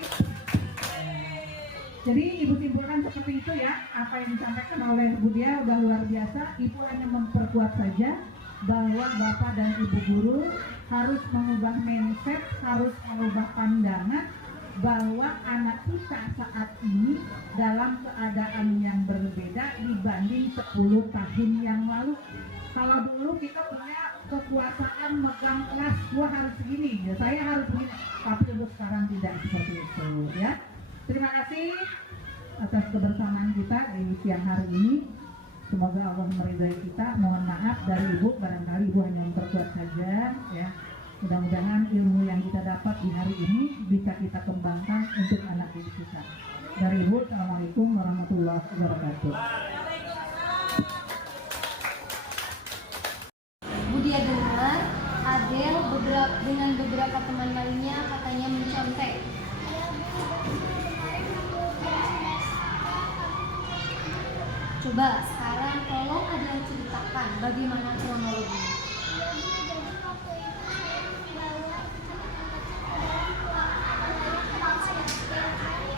Jadi ibu simpulkan seperti itu ya, apa yang disampaikan oleh Buddha udah luar biasa. Ibu hanya memperkuat saja bahwa bapak dan ibu guru harus mengubah mindset, harus mengubah pandangan bahwa anak kita saat ini dalam keadaan yang berbeda dibanding 10 tahun yang lalu. Kalau dulu kita punya kekuasaan megang kelas, gua harus begini, ya saya harus begini, tapi untuk sekarang tidak seperti itu, ya. Terima kasih atas kebersamaan kita di siang hari ini. Semoga Allah meridai kita. Mohon maaf dari ibu, barangkali ibu hanya memperkuat saja, ya. Mudah-mudahan ilmu yang kita dapat di hari ini bisa kita kembangkan untuk anak didik kita. Dari ibu, assalamualaikum warahmatullahi wabarakatuh. Budia dengar Adel dengan beberapa teman lainnya katanya mencontek. Coba sekarang tolong ada yang ceritakan bagaimana kronologinya. Jadi waktu itu saya membawa anak kecil ke orang tua dan saya setiap hari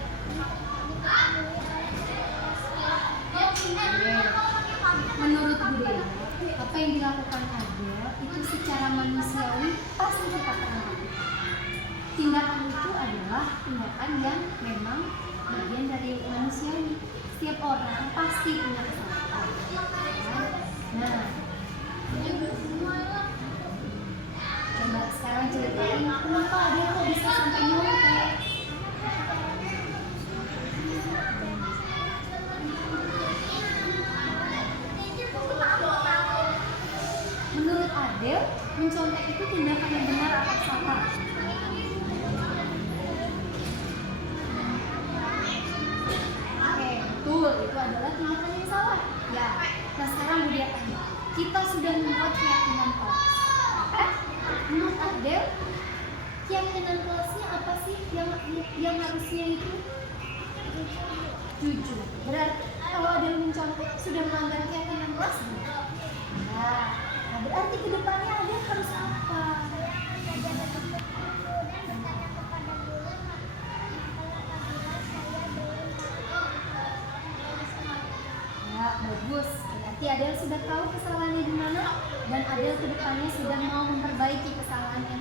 Menurut Bude, apa yang dilakukan Adel itu secara manusiawi pasti kita terangkan. Tindakan itu adalah tindakan yang memang bagian dari manusiawi. Setiap orang pasti punya kesalahan. Nah, coba sekarang ceritain kenapa Adel kok bisa sampai nyontek. Menurut Adel, mencontek itu tindakan yang benar atau salah? Oke, betul, itu adalah tindakan yang salah. Ya, nah sekarang Budia tanya, kita sudah membuat keyakinan kelas. Menurut Adel, keyakinan kelasnya apa sih yang harusnya itu? Jujur. Berarti kalau Adel mencontek sudah melanggar keyakinan kelas? Nah, berarti kedepannya Adel harus apa? Ya, bagus. Berarti Adel sudah tahu kesalahannya di mana dan Adel kedepannya sudah mau memperbaiki kesalahan yang